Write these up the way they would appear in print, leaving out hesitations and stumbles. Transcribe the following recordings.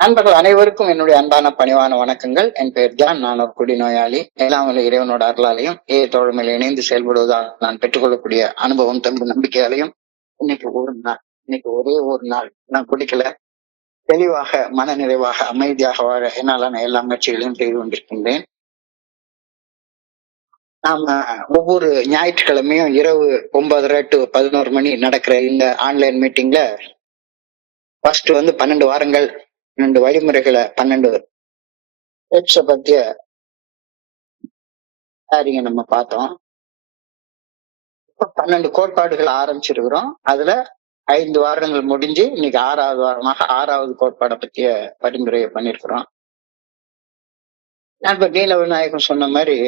நண்பர்கள் அனைவருக்கும் என்னுடைய அன்பான பணிவான வணக்கங்கள். என் பெயர் ஜான். நான் ஒரு குடிநோயாளி. எல்லாம் வல்ல இறைவனோட அருளாலையும் தோழமையில் இணைந்து செயல்படுவதால் நான் பெற்றுக்கொள்ளக்கூடிய அனுபவம் தம்பு நம்பிக்கையாலையும் இன்னைக்கு ஒரே ஒரு நாள் நான் குடிக்கல, தெளிவாக மன நிறைவாக அமைதியாக வாழ என்னாலான எல்லா முயற்சிகளையும் செய்து கொண்டிருக்கின்றேன். நாம ஒவ்வொரு ஞாயிற்றுக்கிழமையும் இரவு 9:30 to 11 மணி நடக்கிற இந்த ஆன்லைன் மீட்டிங்ல ஃபர்ஸ்ட் 12 வாரங்கள் 2 வழிமுறைகளை 12 ஸ்டெப்ஸ பத்திய காரியம் நம்ம பார்த்தோம். இப்ப 12 கோட்பாடுகள் ஆரம்பிச்சிருக்கிறோம். அதுல 5 வாரங்கள் முடிஞ்சு இன்னைக்கு 6வது வாரமாக 6வது கோட்பாடை பத்திய பரிந்துரையை பண்ணிருக்கிறோம். நண்பர் நீல விநாயகம் சொன்ன மாதிரி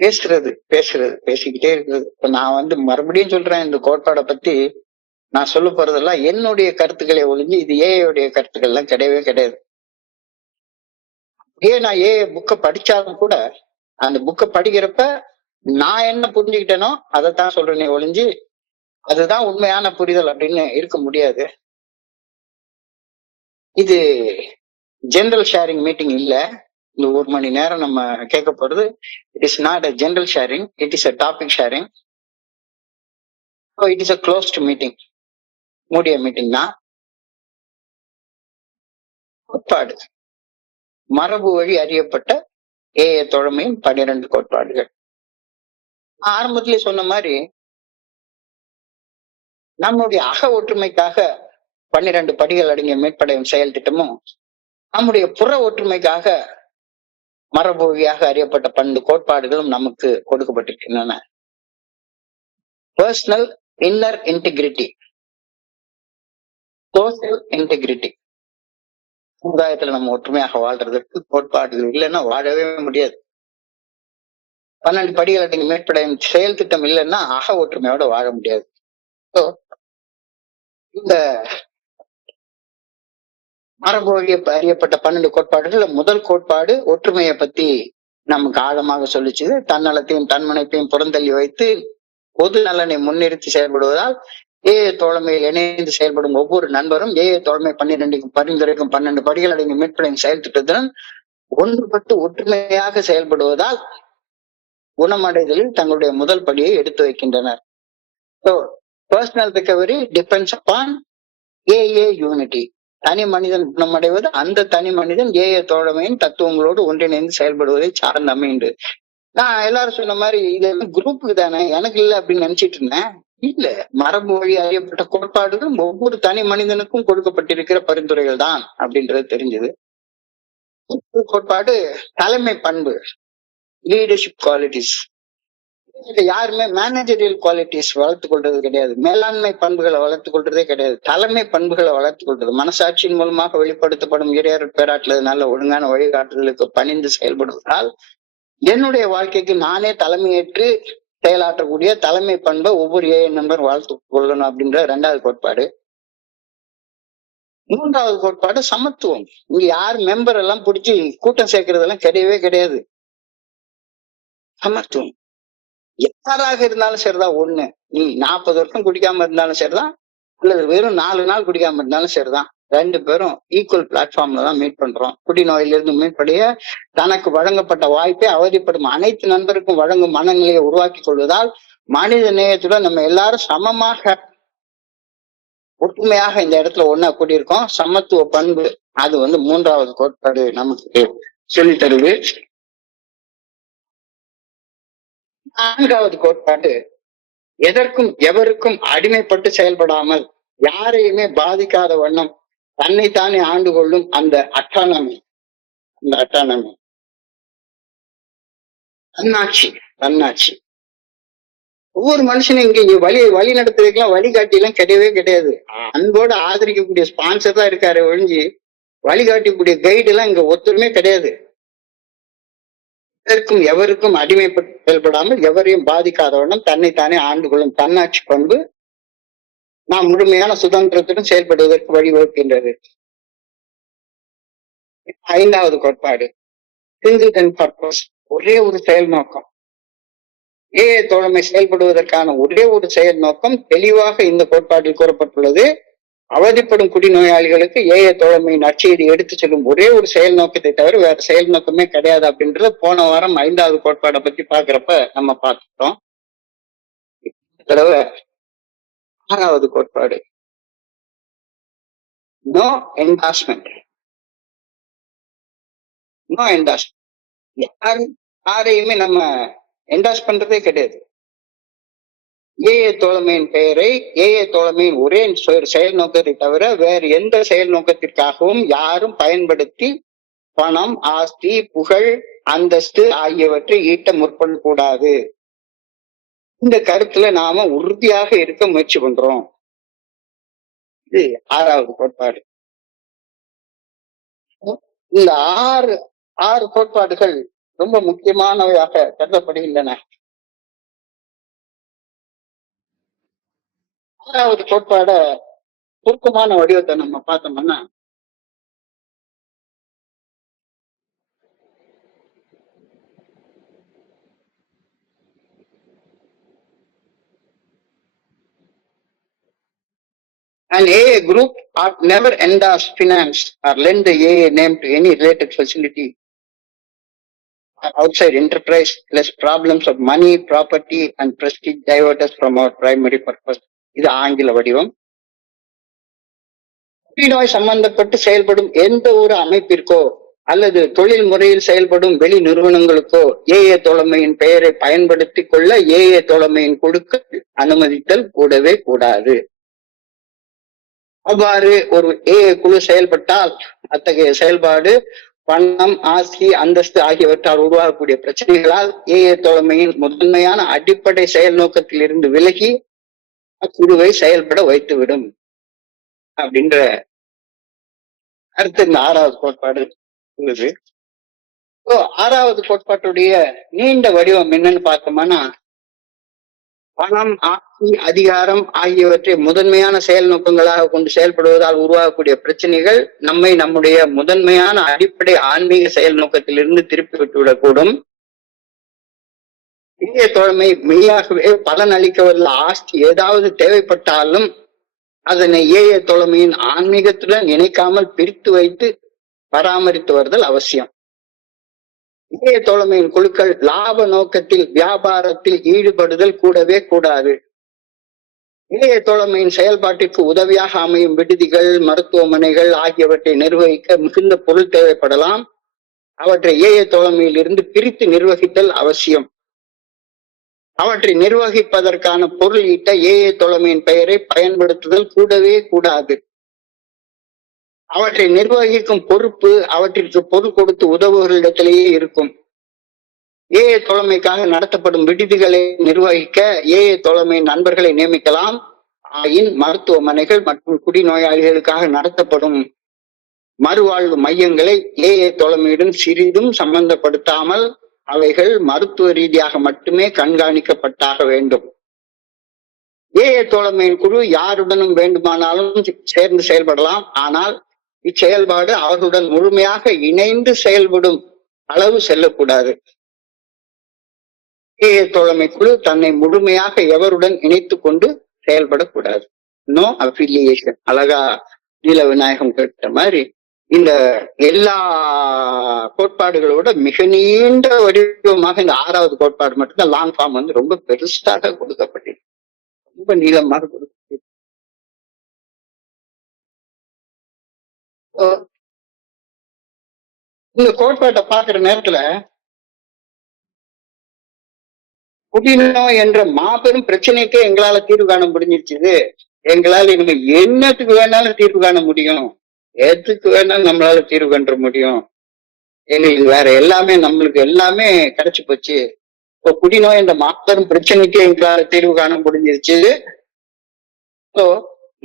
பேசிக்கிட்டே இருக்குது. இப்ப நான் மறுபடியும் சொல்றேன், இந்த கோட்பாடை பத்தி நான் சொல்ல போறதெல்லாம் என்னுடைய கருத்துக்களை ஒழிஞ்சு இது ஏஐயோடைய கருத்துக்கள் எல்லாம் கிடையவே கிடையாது. நான் புக்கை படிச்சாலும் கூட அந்த புக்கை படிக்கிறப்ப நான் என்ன புரிஞ்சுக்கிட்டேனோ அதைத்தான் சொல்றேனே ஒழிஞ்சு அதுதான் உண்மையான புரிதல் அப்படின்னு இருக்க முடியாது. இது ஜெனரல் ஷேரிங் மீட்டிங் இல்ல. இந்த 1 மணி நேரம் நம்ம கேட்க போறது it is not a general sharing, it is a topic sharing. It is a closed meeting, மூடிய மீட்டிங் தான். கோட்பாடு மரபு வழி அறியப்பட்ட ஏஐ தோழமையின் 12 கோட்பாடுகள். ஆரம்பத்திலே சொன்ன மாதிரி நம்முடைய அக ஒற்றுமைக்காக 12 படிகள் அடங்கிய மீட்படையும் செயல் திட்டமும், நம்முடைய புற ஒற்றுமைக்காக மரபு வழியாக அறியப்பட்ட 12 கோட்பாடுகளும் நமக்கு கொடுக்கப்பட்டிருக்கின்றன. Personal inner integrity, social integrity. சமுதாயத்துல நம்ம ஒற்றுமையாக வாழ்றதுக்கு கோட்பாடுகள் இல்லைன்னா வாழவே முடியாது. 12 படிகள் அடங்கிய மீட்படையும் செயல் திட்டம் இல்லைன்னா அக ஒற்றுமையோட வாழ முடியாது. இந்த மரபு வழி அறியப்பட்ட 12 கோட்பாடுகள், முதல் கோட்பாடு ஒற்றுமையை பத்தி நமக்கு ஆழமாக சொல்லிச்சு. தன்னலத்தையும் தன்முனைப்பையும் புறந்தள்ளி வைத்து பொது நலனை முன்னிறுத்தி செயல்படுவதால் ஏஐ தோழமையில் இணைந்து செயல்படும் ஒவ்வொரு நண்பரும் ஏஐ தோழமை 12 பரிந்துரைக்கும் 12 படிகள் அடங்கிய மீட்படையும் செயல் திட்டத்துடன் ஒன்றுபட்டு ஒற்றுமையாக செயல்படுவதால் குணமடைதலில் தங்களுடைய முதல் படியை எடுத்து வைக்கின்றனர். Personal recovery depends upon AA unity. தனி மனிதன் குணமடைவது அந்த தனி மனிதன் ஏஐ தோழமையின் தத்துவங்களோடு ஒன்றிணைந்து செயல்படுவதை சார்ந்து அமைந்து. நான் எல்லாரும் சொன்ன மாதிரி இது குரூப்புக்கு தானே, எனக்கு இல்லை அப்படின்னு நினைச்சிட்டு இருந்தேன். இல்ல, மரபு வழி அறியப்பட்ட கோட்பாடுகள் ஒவ்வொரு தனி மனிதனுக்கும் கொடுக்கப்பட்டிருக்கிற பரிந்துரைகள் தான் அப்படின்றது தெரிஞ்சது. கோட்பாடு தலைமை பண்பு, லீடர்ஷிப் குவாலிட்டிஸ். யாருமே மேனேஜரியல் குவாலிட்டிஸ் வளர்த்து கொள்றது கிடையாது, மேலாண்மை பண்புகளை வளர்த்து கொள்றதே கிடையாது. தலைமை பண்புகளை வளர்த்து கொள்றது, மனசாட்சியின் மூலமாக வெளிப்படுத்தப்படும் இறையர் பேராட்டுறது, நல்ல ஒழுங்கான வழிகாட்டுதலுக்கு பணிந்து செயல்படுவதால் என்னுடைய வாழ்க்கைக்கு நானே தலைமையேற்று செயலாற்றக்கூடிய தலைமை பண்பை ஒவ்வொரு ஏஐ நண்பர் வளர்த்து கொள்ளணும் அப்படின்ற 2வது கோட்பாடு. 3வது கோட்பாடு சமத்துவம். இங்க யார் மெம்பர் எல்லாம் பிடிச்சி கூட்டம் சேர்க்கறதெல்லாம் கிடையவே கிடையாது. சமத்துவம். யாராக இருந்தாலும் சரிதான். ஒண்ணு, நீ 40 வருஷம் குடிக்காம இருந்தாலும் சரிதான், அல்லது வெறும் 4 நாள் குடிக்காம இருந்தாலும் சரிதான். 2 பேரும் ஈக்குவல் பிளாட்ஃபார்ம்ல தான் மீட் பண்றோம். குடிநோயிலிருந்து மீட்படைய தனக்கு வழங்கப்பட்ட வாய்ப்பை அவதிப்படும் அனைத்து நண்பருக்கும் வழங்கும் மனநிலையை உருவாக்கி கொள்வதால் மனித நேயத்துடன் நம்ம எல்லாரும் சமமாக ஒற்றுமையாக இந்த இடத்துல ஒன்னா கூடியிருக்கோம். சமத்துவ பண்பு அது 3வது கோட்பாடு நமக்கு சொல்லி தருது. 4வது கோட்பாடு எதற்கும் எவருக்கும் அடிமைப்பட்டு செயல்படாமல் யாரையுமே பாதிக்காத வண்ணம் தன்னைத்தானே ஆண்டு கொள்ளும் அந்த அட்டானமி, தன்னாட்சி. ஒவ்வொரு மனுஷனும் இங்க வழி நடத்துறதுக்கெல்லாம் வழிகாட்டி எல்லாம் கிடையவே கிடையாது. அன்போடு ஆதரிக்கக்கூடிய ஸ்பான்சர் தான் இருக்காரு ஒழிஞ்சு வழிகாட்டக்கூடிய கைடு எல்லாம் இங்க ஒருத்தருமே கிடையாது. எதற்கும் எவருக்கும் அடிமைப்பட்டு செயல்படாமல் எவரையும் பாதிக்காதவனும் தன்னைத்தானே ஆண்டு கொள்ளும் தன்னாட்சி பண்பு நாம் முழுமையான சுதந்திரத்துடன் செயல்படுவதற்கு வழிவகுக்கின்றது. 5வது கோட்பாடு சிங்கிள் அண்ட் பர்பஸ், ஒரே ஒரு செயல் நோக்கம். ஏஐ தோழமை செயல்படுவதற்கான ஒரே ஒரு செயல் நோக்கம் தெளிவாக இந்த கோட்பாட்டில் கூறப்பட்டுள்ளது. அவதிப்படும் குடிநோயாளிகளுக்கு ஏஏ தோழமை நற்செய்தி எடுத்து செல்லும் ஒரே ஒரு செயல் நோக்கத்தை தவிர வேற செயல் நோக்கமே கிடையாது அப்படின்றத போன வாரம் 5வது கோட்பாடை பத்தி பாக்குறப்ப நம்ம பார்த்துட்டோம். தடவை 6வது கோட்பாடு, நோ என்டாஸ்மெண்ட். நோ என்டாஸ்மெண்ட், யாரையுமே நம்ம என்டாஸ் பண்றதே கிடையாது. ஏஏ தோழமையின் பெயரை ஏஏ தோழமையின் ஒரே செயல் நோக்கத்தை தவிர வேறு எந்த செயல் நோக்கத்திற்காகவும் யாரும் பயன்படுத்தி பணம், ஆஸ்தி, புகழ், அந்தஸ்து ஆகியவற்றை ஈட்ட முற்படக்கூடாது. இந்த கருத்துல நாம உறுதியாக இருக்க முயற்சி பண்றோம். இது 6வது கோட்பாடு. இந்த ஆறு கோட்பாடுகள் ரொம்ப முக்கியமானவையாக கருதப்படுகின்றன. 6வது கோட்பாட சுருக்கமான வடிவத்தை நம்ம பார்த்தோம்னா, an AA group ought never endorse, finance, or lend the AA name to any related facility or outside enterprise, less problems of money, property, and prestige divert us from our primary purpose. இது ஆங்கில வடிவம். நோய் சம்பந்தப்பட்டு செயல்படும் எந்த ஒரு அமைப்பிற்கோ அல்லது தொழில் முறையில் செயல்படும் வெளி நிறுவனங்களுக்கோ ஏஏ தோழமையின் பெயரை பயன்படுத்தி கொள்ள ஏஏ தோழமையின் கொடுக்க அனுமதித்தல் கூடவே கூடாது. அவ்வாறு ஒரு ஏஏ குழு செயல்பட்டால் அத்தகைய செயல்பாடு பணம், ஆஸ்தி, அந்தஸ்து ஆகியவற்றால் உருவாகக்கூடிய பிரச்சனைகளால் ஏஏ தோழமையின் முதன்மையான அடிப்படை செயல் நோக்கத்தில் இருந்து விலகி அக்குழுவை செயல்பட வைத்துவிடும் அப்படின்ற கருத்து இந்த 6வது கோட்பாடு உள்ளது. 6வது கோட்பாட்டுடைய நீண்ட வடிவம் என்னன்னு பார்த்தோம்னா, பணம், ஆட்சி, அதிகாரம் ஆகியவற்றை முதன்மையான செயல் நோக்கங்களாக கொண்டு செயல்படுவதால் உருவாகக்கூடிய பிரச்சனைகள் நம்மை நம்முடைய முதன்மையான அடிப்படை ஆன்மீக செயல் நோக்கத்திலிருந்து திருப்பி விட்டுவிடக்கூடும். இந்திய தோழமை மெய்யாகவே பலன் அளிக்கவல்ல ஆஸ்தி ஏதாவது தேவைப்பட்டாலும் அதனை ஏஏ தோழமையின் ஆன்மீகத்துடன் இணைக்காமல் பிரித்து வைத்து பராமரித்து வருதல் அவசியம். ஏஏ தோழமையின் குழுக்கள் லாப நோக்கத்தில் வியாபாரத்தில் ஈடுபடுதல் கூடவே கூடாது. ஏஏ தோழமையின் செயல்பாட்டிற்கு உதவியாக அமையும் விடுதிகள், மருத்துவமனைகள் ஆகியவற்றை நிர்வகிக்க மிகுந்த பொருள் தேவைப்படலாம். அவற்றை ஏஏ தோழமையில் இருந்து பிரித்து நிர்வகித்தல் அவசியம். அவற்றை நிர்வகிப்பதற்கான பொருள் ஈட்ட ஏஏ தோழமையின் பெயரை பயன்படுத்துதல் கூடவே கூடாது. அவற்றை நிர்வகிக்கும் பொறுப்பு அவற்றிற்கு பொருள் கொடுத்து உதவுகளிடத்திலேயே இருக்கும். ஏஏ தோழமைக்காக நடத்தப்படும் விடுதிகளை நிர்வகிக்க ஏஏ தோழமையின் நண்பர்களை நியமிக்கலாம். ஆயின் மருத்துவமனைகள் மற்றும் குடிநோயாளிகளுக்காக நடத்தப்படும் மறுவாழ்வு மையங்களை ஏஏ தோழமையுடன் சிறிதும் சம்பந்தப்படுத்தாமல் அவைகள் மருத்துவ ரீதியாக மட்டுமே கண்காணிக்கப்பட்டாக வேண்டும். ஏஏ தோழமையின் குழு யாருடனும் வேண்டுமானாலும் சேர்ந்து செயல்படலாம். ஆனால் இச்செயல்பாடு அவர்களுடன் முழுமையாக இணைந்து செயல்படும் அளவு செல்லக்கூடாது. ஏஏ தோழமை குழு தன்னை முழுமையாக எவருடன் இணைத்து கொண்டு செயல்படக்கூடாது. No affiliation. அழகா நீல விநாயகம் கேட்ட மாதிரி இந்த எல்லா கோட்பாடுகளோட மிக நீண்ட வடிவமாக இந்த 6வது கோட்பாடு மட்டும்தான் லாங் ஃபார்ம் வந்து ரொம்ப பெருசாக கொடுக்கப்பட்டது, ரொம்ப நீளமாக கொடுக்கப்பட்டது. இந்த கோட்பாட்டை பார்க்கிற நேரத்துல குடிநோய் என்ற மாபெரும் பிரச்சனைக்கே எங்களால தீர்வு காண முடிஞ்சிருச்சு. எங்களால இனிமே என்னத்துக்கு வேணாலும் தீர்வு காண முடியும், எதுக்கு வேணாலும் நம்மளால தீர்வு கண்ட முடியும், எங்களுக்கு வேற எல்லாமே நம்மளுக்கு எல்லாமே கிடைச்சு போச்சு. இப்போ குடிநோய் என்ற மாபெரும் பிரச்சனைக்கே எங்களால தீர்வு காண முடிஞ்சிருச்சு.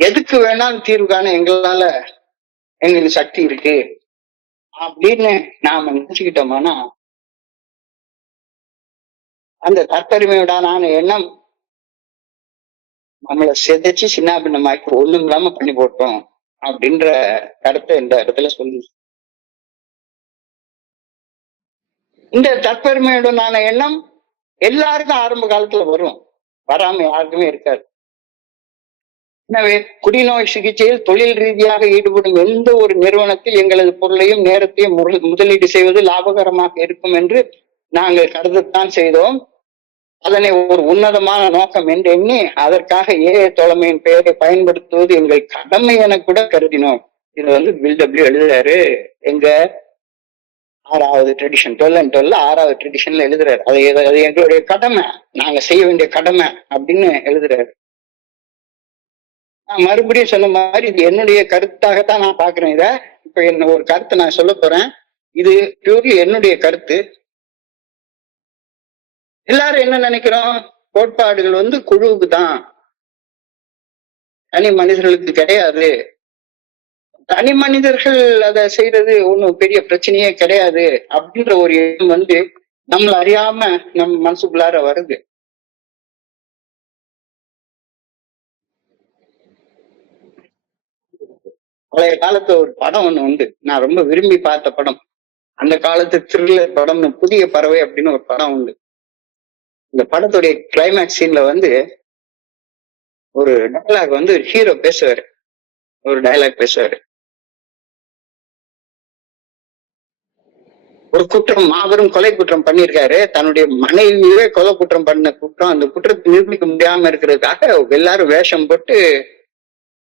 எதுக்கு வேணாலும் தீர்வு காண எங்களால எங்களுக்கு சக்தி இருக்கு அப்படின்னு நாம நினைச்சுக்கிட்டோம்னா அந்த தற்பெருமையுடான எண்ணம் நம்மளை சிதைச்சு சின்னாபின்னமாக்கி ஒண்ணும் இல்லாம பண்ணி போட்டோம் அப்படின்ற கருத்தை இந்த இடத்துல சொல்லு. இந்த தற்பெருமையுடனான எண்ணம் எல்லாருக்கும் ஆரம்ப காலத்துல வரும், வராம யாருக்குமே இருக்காது. எனவே குடிநோய் சிகிச்சையில் தொழில் ரீதியாக ஈடுபடும் எந்த ஒரு நிறுவனத்தில் எங்களது பொருளையும் நேரத்தையும் முதலீடு செய்வது லாபகரமாக இருக்கும் என்று நாங்கள் கருதத்தான் செய்தோம். அதனை ஒரு உன்னதமான நோக்கம் என்று எண்ணி அதற்காக ஏஐ தோழமையின் பெயரை பயன்படுத்துவது எங்கள் கடமை என கூட கருதினோம். இது பில்டபிள்யூ எழுதுறாரு. எங்க 6வது ட்ரெடிஷன் 12 and 12 6வது ட்ரெடிஷன்ல எழுதுறாரு. அது எங்களுடைய கடமை, நாங்க செய்ய வேண்டிய கடமை அப்படின்னு எழுதுறாரு. நான் மறுபடியும் சொன்ன மாதிரி இது என்னுடைய கருத்தாகத்தான் நான் பாக்குறேன். இப்ப என்ன ஒரு கருத்தை நான் சொல்ல போறேன். இது பியூர்லி என்னுடைய கருத்து. எல்லாரும் என்ன நினைக்கிறோம், கோட்பாடுகள் குழுவுக்கு தான், தனி மனிதர்களுக்கு கிடையாது. தனி மனிதர்கள் அதை செய்யறது ஒண்ணும் பெரிய பிரச்சனையே கிடையாது அப்படின்ற ஒரு எண்ணம் நம்மள அறியாம நம்ம மனசுக்குள்ளார வருது. பழைய காலத்துல ஒரு படம் ஒண்ணு உண்டு, நான் ரொம்ப விரும்பி பார்த்த படம். அந்த காலத்து த்ரில்லர் படம் புதிய பறவை அப்படின்னு ஒரு படம் உண்டு. இந்த படத்துடைய கிளைமேக்ஸ் சீன்ல ஒரு டைலாக் ஹீரோ பேசுவாரு. ஒரு டைலாக் பேசுவாரு. ஒரு குற்றம், மாபெரும் கொலை குற்றம் பண்ணியிருக்காரு. தன்னுடைய மனைவியே கொலை குற்றம் பண்ண குற்றம். அந்த குற்றத்தை நிரூபிக்க முடியாம இருக்கிறதுக்காக எல்லாரும் வேஷம் போட்டு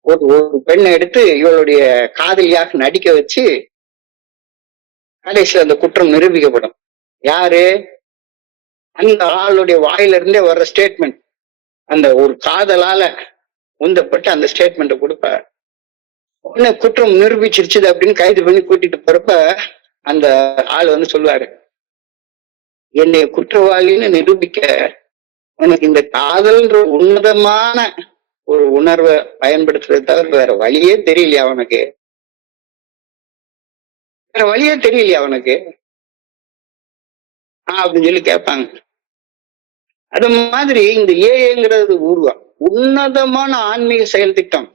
ஒரு பெண்ணை எடுத்து இவளுடைய காதலியாக நடிக்க வச்சு கடைசியில் அந்த குற்றம் நிரூபிக்கப்படும். யாரு? அந்த ஆளுடைய வாயில இருந்தே வர்ற ஸ்டேட்மெண்ட். அந்த ஒரு காதலால உந்தப்பட்டு அந்த ஸ்டேட்மெண்ட்டை கொடுப்பார். உடனே குற்றம் நிரூபிச்சிருச்சு அப்படின்னு கைது பண்ணி கூட்டிட்டு போறப்ப அந்த ஆள் சொல்லுவாரு, என்னை குற்றவாளின்னு நிரூபிக்க எனக்கு இந்த காதல்ன்ற உன்னதமான ஒரு உணர்வை பயன்படுத்துறது தவிர வேற வழியே தெரியலையா அவனுக்கு? வேற வழியே தெரியலையா அவனுக்கு அப்படின்னு சொல்லி கேட்பாங்க. அது மாதிரி இந்த ஏஐங்கிறது உன்னதமான ஆன்மீக செயல் திட்டம்.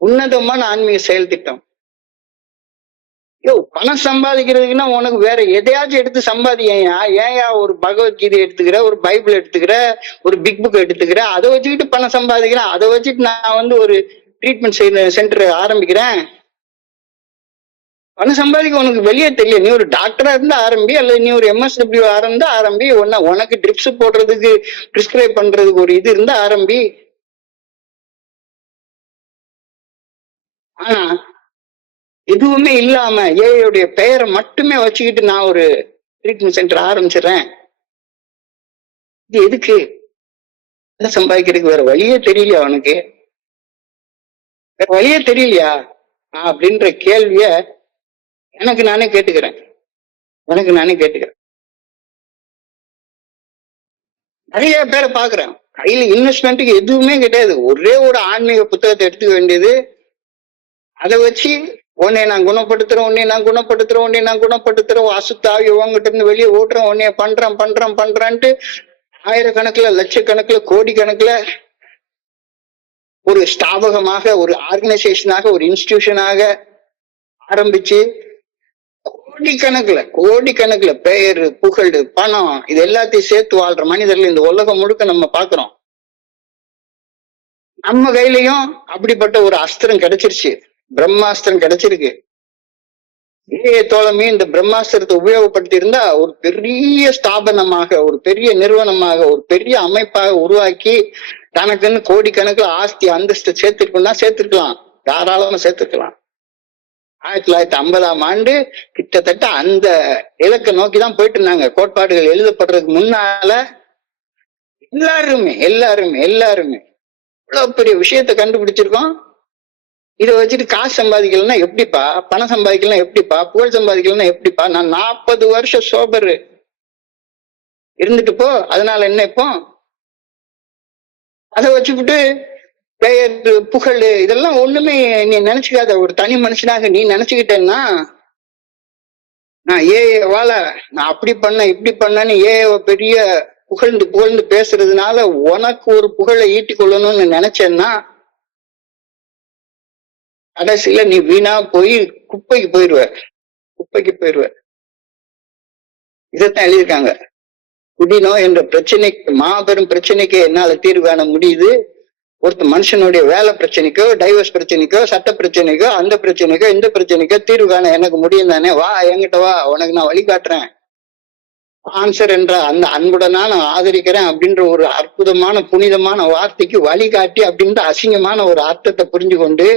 உன்னதமான ஆன்மீக செயல் திட்டம். பணம் சம்பாதிக்கிறதுக்குன்னா உனக்கு வேற எதையாச்சும் எடுத்து சம்பாதியா? ஏயா ஒரு பகவத்கீதை எடுத்துக்கிற, ஒரு பைபிள் எடுத்துக்கிற, ஒரு பிக் புக் எடுத்துக்கிற, அதை வச்சுக்கிட்டு பணம் சம்பாதிக்கிறேன், அதை வச்சுட்டு நான் ஒரு ட்ரீட்மெண்ட் சென்டர் ஆரம்பிக்கிறேன். பணம் சம்பாதிக்க உனக்கு வெளியே தெரியல. நீ ஒரு டாக்டரா இருந்தா ஆரம்பி, அல்லது நீ ஒரு MSW இருந்தா ஆரம்பி, உனக்கு ட்ரிப்ஸ் போடுறதுக்கு பிரிஸ்கிரைப் பண்றதுக்கு ஒரு இது இருந்தா ஆரம்பி. ஆனா எதுவுமே இல்லாம ஏஐயுடைய பெயரை மட்டுமே வச்சுக்கிட்டு நான் ஒரு ட்ரீட்மெண்ட் சென்டர் ஆரம்பிச்சிடறேன். இது எதுக்கு? சம்பாதிக்கிறதுக்கு வேற வழியே தெரியலையா அவனுக்கு? வேற வழியே தெரியலையா அப்படின்ற கேள்விய எனக்கு நானே கேட்டுக்கிறேன். நிறைய பேரை பாக்குறேன், கையில இன்வெஸ்ட்மெண்ட்டுக்கு எதுவுமே கிடையாது. ஒரே ஒரு ஆன்மீக புத்தகத்தை எடுத்துக்க வேண்டியது, அதை வச்சு உன்னை நான் குணப்படுத்துறேன், அசுத்தாவி உங்ககிட்ட இருந்து வெளியே ஓட்டுறேன், உன்னைய பண்றான்ட்டு ஆயிரக்கணக்குல, லட்சக்கணக்குல, கோடிக்கணக்குல ஒரு ஸ்தாபகமாக, ஒரு ஆர்கனைசேஷனாக, ஒரு இன்ஸ்டிடியூஷனாக ஆரம்பிச்சு கோடிக்கணக்குல பெயர், புகழ், பணம் இது எல்லாத்தையும் சேர்த்து வாழ்ற மனிதர்கள் இந்த உலகம் முழுக்க நம்ம பாக்குறோம். நம்ம கையிலையும் அப்படிப்பட்ட ஒரு அஸ்திரம் கிடைச்சிருச்சு, பிரம்மாஸ்திரம் கிடைச்சிருக்கு. தோழமை இந்த பிரம்மாஸ்திரத்தை உபயோகப்படுத்தி இருந்தா ஒரு பெரிய ஸ்தாபனமாக, ஒரு பெரிய நிறுவனமாக, ஒரு பெரிய அமைப்பாக உருவாக்கி தனக்குன்னு கோடிக்கணக்கில் ஆஸ்தி அந்தஸ்து சேர்த்திருக்கலாம், தாராளமா சேர்த்திருக்கலாம். 1950ஆம் ஆண்டு கிட்டத்தட்ட அந்த இலக்கை நோக்கிதான் போயிட்டு இருந்தாங்க. கோட்பாடுகள் எழுதப்படுறதுக்கு முன்னால எல்லாருமே இவ்வளவு பெரிய விஷயத்த கண்டுபிடிச்சிருக்கோம். இதை வச்சுட்டு காசு சம்பாதிக்கலன்னா எப்படிப்பா, பணம் சம்பாதிக்கலாம் எப்படிப்பா, புகழ் சம்பாதிக்கலன்னா எப்படிப்பா? நான் 40 வருஷம் சோபர் இருந்துட்டு போ, அதனால என்ன இப்போ? அதை வச்சுக்கிட்டு பெயர், புகழ் இதெல்லாம் ஒண்ணுமே நீ நினைச்சுக்காத. ஒரு தனி மனுஷனாக நீ நினைச்சுக்கிட்டேன்னா, நான் வாழ நான் அப்படி பண்ண இப்படி பண்ணேன்னு பெரிய புகழ்ந்து பேசுறதுனால உனக்கு ஒரு புகழை ஈட்டி கொள்ளணும்னு நினைச்சேன்னா கடைசியில நீ வீணா போய் குப்பைக்கு போயிடுவ. இதைத்தான் எழுதியிருக்காங்க. குடிநோய் என்ற பிரச்சனைக்கு, மாபெரும் பிரச்சனைக்கு என்னால தீர்வு காண முடியுது. ஒருத்த மனுஷனுடைய வேலை பிரச்சனைக்கோ, டைவர்ஸ் பிரச்சனைக்கோ, சட்ட பிரச்சனைக்கோ, அந்த பிரச்சனைக்கோ, இந்த பிரச்சனைக்கோ தீர்வு காண எனக்கு முடியும் தானே, வா என்கிட்ட வா, உனக்கு நான் வழிகாட்டுறேன், ஆன்சர் என்ற அந்த அன்புடனா நான் ஆதரிக்கிறேன் அப்படின்ற ஒரு அற்புதமான புனிதமான வார்த்தைக்கு வழிகாட்டி அப்படின்ற அசிங்கமான ஒரு அர்த்தத்தை புரிஞ்சு கொண்டு,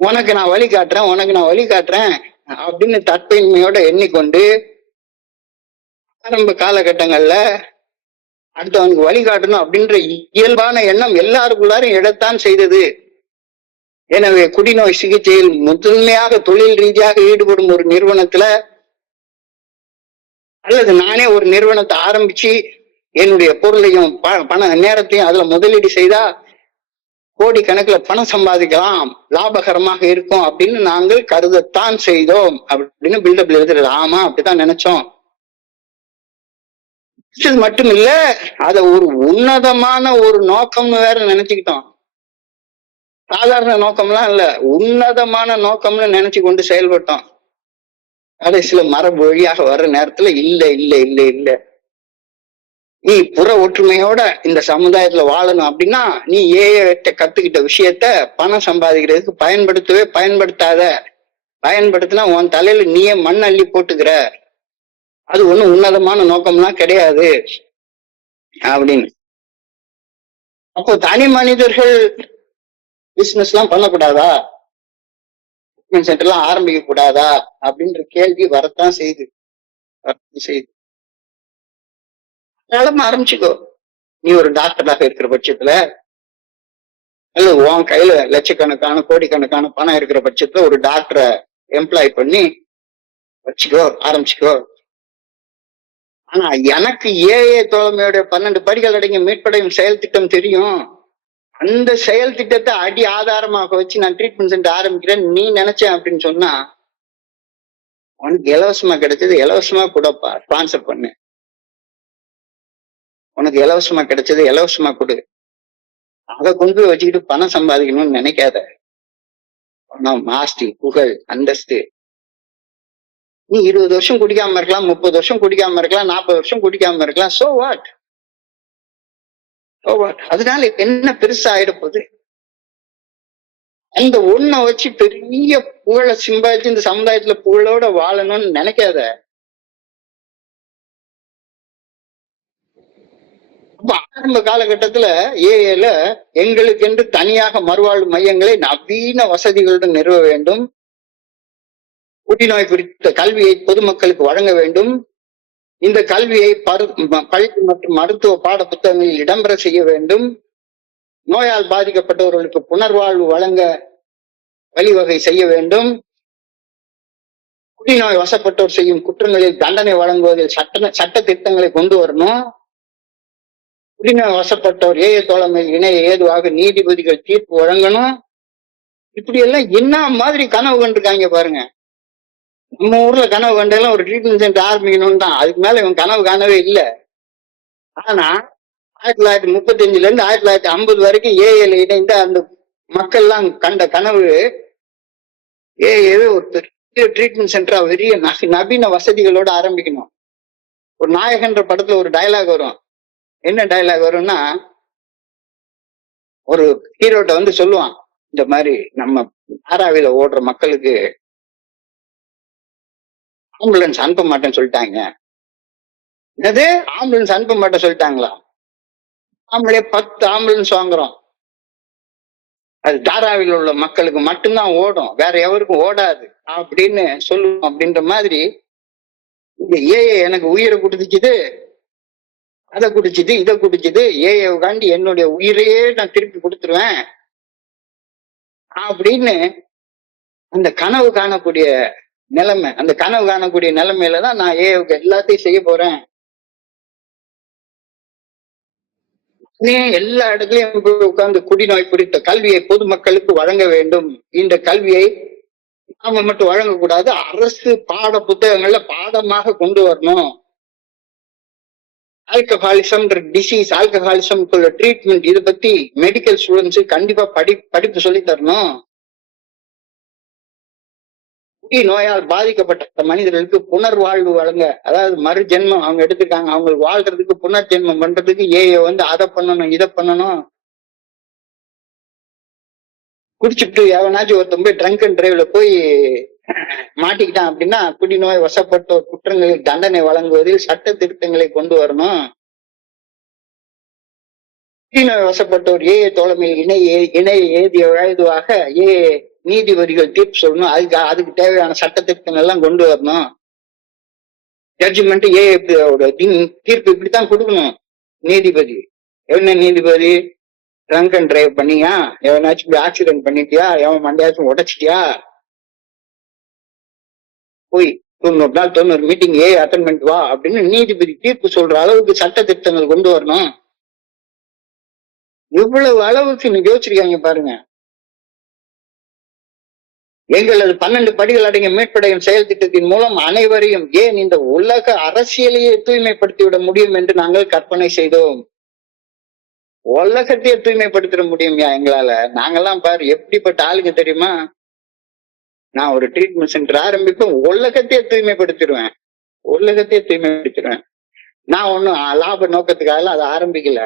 உனக்கு நான் வழிகாட்டுறேன், உனக்கு நான் வழிகாட்டுறேன் அப்படின்னு தற்பெருமையோட எண்ணிக்கொண்டு ஆரம்ப காலகட்டங்கள்ல அடுத்தவனுக்கு வழிகாட்டணும் அப்படின்ற இயல்பான எண்ணம் எல்லாருக்குள்ளாரும் எழத்தான் செய்தது. எனவே குடிநோய் சிகிச்சையில் முதன்மையாக தொழில் ரீதியாக ஈடுபடும் ஒரு நிறுவனத்துல அல்லது நானே ஒரு நிறுவனத்தை ஆரம்பிச்சு என்னுடைய பொருளையும் பண நேரத்தையும் அதுல முதலீடு செய்தா கோடி கணக்குல பணம் சம்பாதிக்கலாம், லாபகரமாக இருக்கும் அப்படின்னு நாங்கள் கருதத்தான் செய்தோம் அப்படின்னு பில்டப் எழுதுறது. ஆமா, அப்படித்தான் நினைச்சோம். மட்டும் இல்ல, அத ஒரு உன்னதமான ஒரு நோக்கம்னு வேற நினைச்சுக்கிட்டோம். சாதாரண நோக்கம்லாம் இல்ல, உன்னதமான நோக்கம்னு நினைச்சு கொண்டு செயல்பட்டோம். கடைசியில மரபு வழியாக வர்ற நேரத்துல இல்ல இல்ல இல்ல இல்ல, நீ புற ஒற்றுமையோட இந்த சமுதாயத்துல வாழணும் அப்படின்னா நீ கத்துக்கிட்ட விஷயத்த பணம் சம்பாதிக்கிறதுக்கு பயன்படுத்தவே பயன்படுத்தாத. பயன்படுத்தினா உன் தலையில நீயே மண் அள்ளி போட்டுக்கிற, அது ஒண்ணும் உன்னதமான நோக்கம்லாம் கிடையாது அப்படின்னு. அப்போ தனி மனிதர்கள் பிசினஸ் எல்லாம் பண்ணக்கூடாதா, சென்டர் எல்லாம் ஆரம்பிக்க கூடாதா அப்படின்ற கேள்வி வரத்தான் செய்யுது. ஆரம்பிச்சுக்கோ. நீ ஒரு டாக்டராக இருக்கிற பட்சத்துல அல்ல உன் கையில லட்சக்கணக்கான கோடிக்கணக்கான பணம் இருக்கிற பட்சத்துல ஒரு டாக்டரை எம்ப்ளாய் பண்ணி வச்சுக்கோ, ஆரம்பிச்சுக்கோ. ஆனா எனக்கு ஏஏ தோழமையுடைய 12 படிகள் அடங்கிய மீட்படையும் செயல் திட்டம் தெரியும். அந்த செயல் திட்டத்தை அடி ஆதாரமாக வச்சு நான் ட்ரீட்மெண்ட் சென்டர் ஆரம்பிக்கிறேன் நீ நினைச்சேன் அப்படின்னு சொன்னா உனக்கு இலவசமா கிடைச்சது இலவசமா கூடப்பா, ஸ்பான்சர் பண்ணு. உனக்கு இலவசமா கிடைச்சது இலவசமா கொடு. அதை கொண்டு போய் வச்சுக்கிட்டு பணம் சம்பாதிக்கணும்னு நினைக்காத. பணம், ஆஸ்தி, புகழ், அந்தஸ்து. நீ 20 வருஷம் குடிக்காம இருக்கலாம், 30 வருஷம் குடிக்காம இருக்கலாம், 40 வருஷம் குடிக்காம இருக்கலாம். சோ வாட், அதனால என்ன பெருசா ஆயிடப்போகுது? அந்த ஒண்ண வச்சு பெரிய புகழை சம்பாதிச்சு இந்த சமுதாயத்துல புகழோட வாழணும்னு நினைக்காத. ஆரம்ப காலகட்டத்துல ஏஏல எங்களுக்கு என்று தனியாக மறுவாழ்வு மையங்களை நவீன வசதிகளுடன் நிறுவ வேண்டும், குடிநோய் குறித்த கல்வியை பொதுமக்களுக்கு வழங்க வேண்டும், இந்த கல்வியை பள்ளி மற்றும் மருத்துவ பாட புத்தகங்களில் இடம்பெற செய்ய வேண்டும், நோயால் பாதிக்கப்பட்டவர்களுக்கு புனர்வாழ்வு வழங்க வழிவகை செய்ய வேண்டும், குடிநோய் வசப்பட்டோர் செய்யும் குற்றங்களில் தண்டனை வழங்குவதில் சட்ட திட்டங்களை கொண்டு வரணும், குடிநோய் வசப்பட்டோர் ஏஏ தோழமை இணைய ஏதுவாக நீதிபதிகள் தீர்ப்பு வழங்கணும். இப்படி எல்லாம் என்ன மாதிரி கனவு கண்டிருக்காங்க பாருங்க. நம்ம ஊர்ல கனவு கண்டெல்லாம் ஒரு ட்ரீட்மெண்ட் சென்டர் ஆரம்பிக்கணும்னு தான், அதுக்கு மேல இவன் கனவு காணவே இல்லை. ஆனா 1935 இருந்து 1950 வரைக்கும் ஏஏல இணைந்த அந்த மக்கள் எல்லாம் கண்ட கனவு ஏஏவே ஒரு பெரிய ட்ரீட்மெண்ட் சென்டரா பெரிய நவீன வசதிகளோட ஆரம்பிக்கணும். ஒரு நாயகன்ற படத்துல ஒரு டயலாக் வரும். என்ன டயலாக் வரும்னா, ஒரு ஹீரோட்ட வந்து சொல்லுவான், இந்த மாதிரி நம்ம தாராவில ஓடுற மக்களுக்கு ஆம்புலன்ஸ் அனுப்ப மாட்டேன்னு சொல்லிட்டாங்க. என்னது, ஆம்புலன்ஸ் அனுப்ப மாட்டேன் சொல்லிட்டாங்களா? நாமளே 10 ஆம்புலன்ஸ் வாங்குறோம், அது தாராவில உள்ள மக்களுக்கு மட்டும்தான் ஓடும், வேற எவருக்கும் ஓடாது அப்படின்னு சொல்லுவோம். அப்படின்ற மாதிரி இந்த ஏஏ எனக்கு உயிரை குடிச்சுது, அதை குடிச்சுது, இதை குடிச்சுது, ஏஏ காண்டி என்னுடைய உயிரையே நான் திருப்பி கொடுத்துருவேன் அப்படின்னு அந்த கனவு காணக்கூடிய நிலைமை, அந்த கனவு காணக்கூடிய நிலைமையில தான் நான் ஏவுக்கு எல்லாத்தையும் செய்ய போறேன். எல்லா இடத்துலயும் உட்கார்ந்து குடிநோய் குறித்த கல்வியை பொதுமக்களுக்கு வழங்க வேண்டும். இந்த கல்வியை நாம மட்டும் வழங்கக்கூடாது, அரசு பாட புத்தகங்கள்ல பாடமாக கொண்டு வரணும். ஆல்கஹாலிசம் டிசீஸ், ஆல்கஹாலிசம்குள்ள ட்ரீட்மெண்ட், இதை பத்தி மெடிக்கல் ஸ்டூடெண்ட்ஸ் கண்டிப்பா படிப்பு சொல்லி தரணும். நோயால் பாதிக்கப்பட்ட மனிதர்களுக்கு புனர்வாழ்வு வழங்க, அதாவது மறு ஜென்மம் அவங்க எடுத்துக்காங்க, அவங்களுக்கு வாழ்றதுக்கு புனர்ஜென்மம் பண்றதுக்கு ஏஏ வந்து அதை பண்ணணும், இதை பண்ணணும். குடிச்சுட்டு எவனாச்சும் ஒருத்தன் போய் ட்ரங்க் அண்ட் டிரைவ்ல போய் மாட்டிக்கிட்டான் அப்படின்னா குடிநோய் வசப்பட்டோர் குற்றங்களில் தண்டனை வழங்குவதில் சட்ட திருத்தங்களை கொண்டு வரணும். குடிநோய் வசப்பட்டோர் தலைமையில் இணை ஏதிய ஏதுவாக நீதிபதிகள் தீர்ப்பு சொல்லணும். அதுக்கு தேவையான சட்ட திருத்தங்கள் எல்லாம் கொண்டு வரணும். ஜட்ஜ்மெண்ட் தீர்ப்பு இப்படித்தான் கொடுக்கணும் நீதிபதி. என்ன நீதிபதி? ட்ரங்க் அண்ட் டிரைவ் பண்ணியா, எவனாச்சும் ஆக்சிடென்ட் பண்ணிட்டியா, எவன் மண்டையாச்சும் உடைச்சிட்டியா, போய் 90 நாள் 90 மீட்டிங் அட்டன் பண்ணிட்டு வா அப்படின்னு நீதிபதி தீர்ப்பு சொல்ற அளவுக்கு சட்ட திட்டங்கள் கொண்டு வரணும். இவ்வளவு அளவுக்கு நீங்க யோசிச்சிருக்காங்க பாருங்க. எங்களது 12 படிகள் அடங்கிய மீட்படையும் செயல் திட்டத்தின் மூலம் அனைவரையும் ஏன் இந்த உலக அரசியலையே தூய்மைப்படுத்தி விட முடியும் என்று நாங்கள் கற்பனை செய்தோம். உலகத்தையே தூய்மைப்படுத்திட முடியும்யா எங்களால. நாங்கெல்லாம் பாரு எப்படிப்பட்ட ஆளுங்க தெரியுமா? நான் ஒரு ட்ரீட்மெண்ட் சென்டர் ஆரம்பிப்பேன், உலகத்தையே தூய்மைப்படுத்திடுவேன். உலகத்தையே தூய்மைப்படுத்திடுவேன். நான் ஒன்னும் லாப நோக்கத்துக்காக அதை ஆரம்பிக்கல.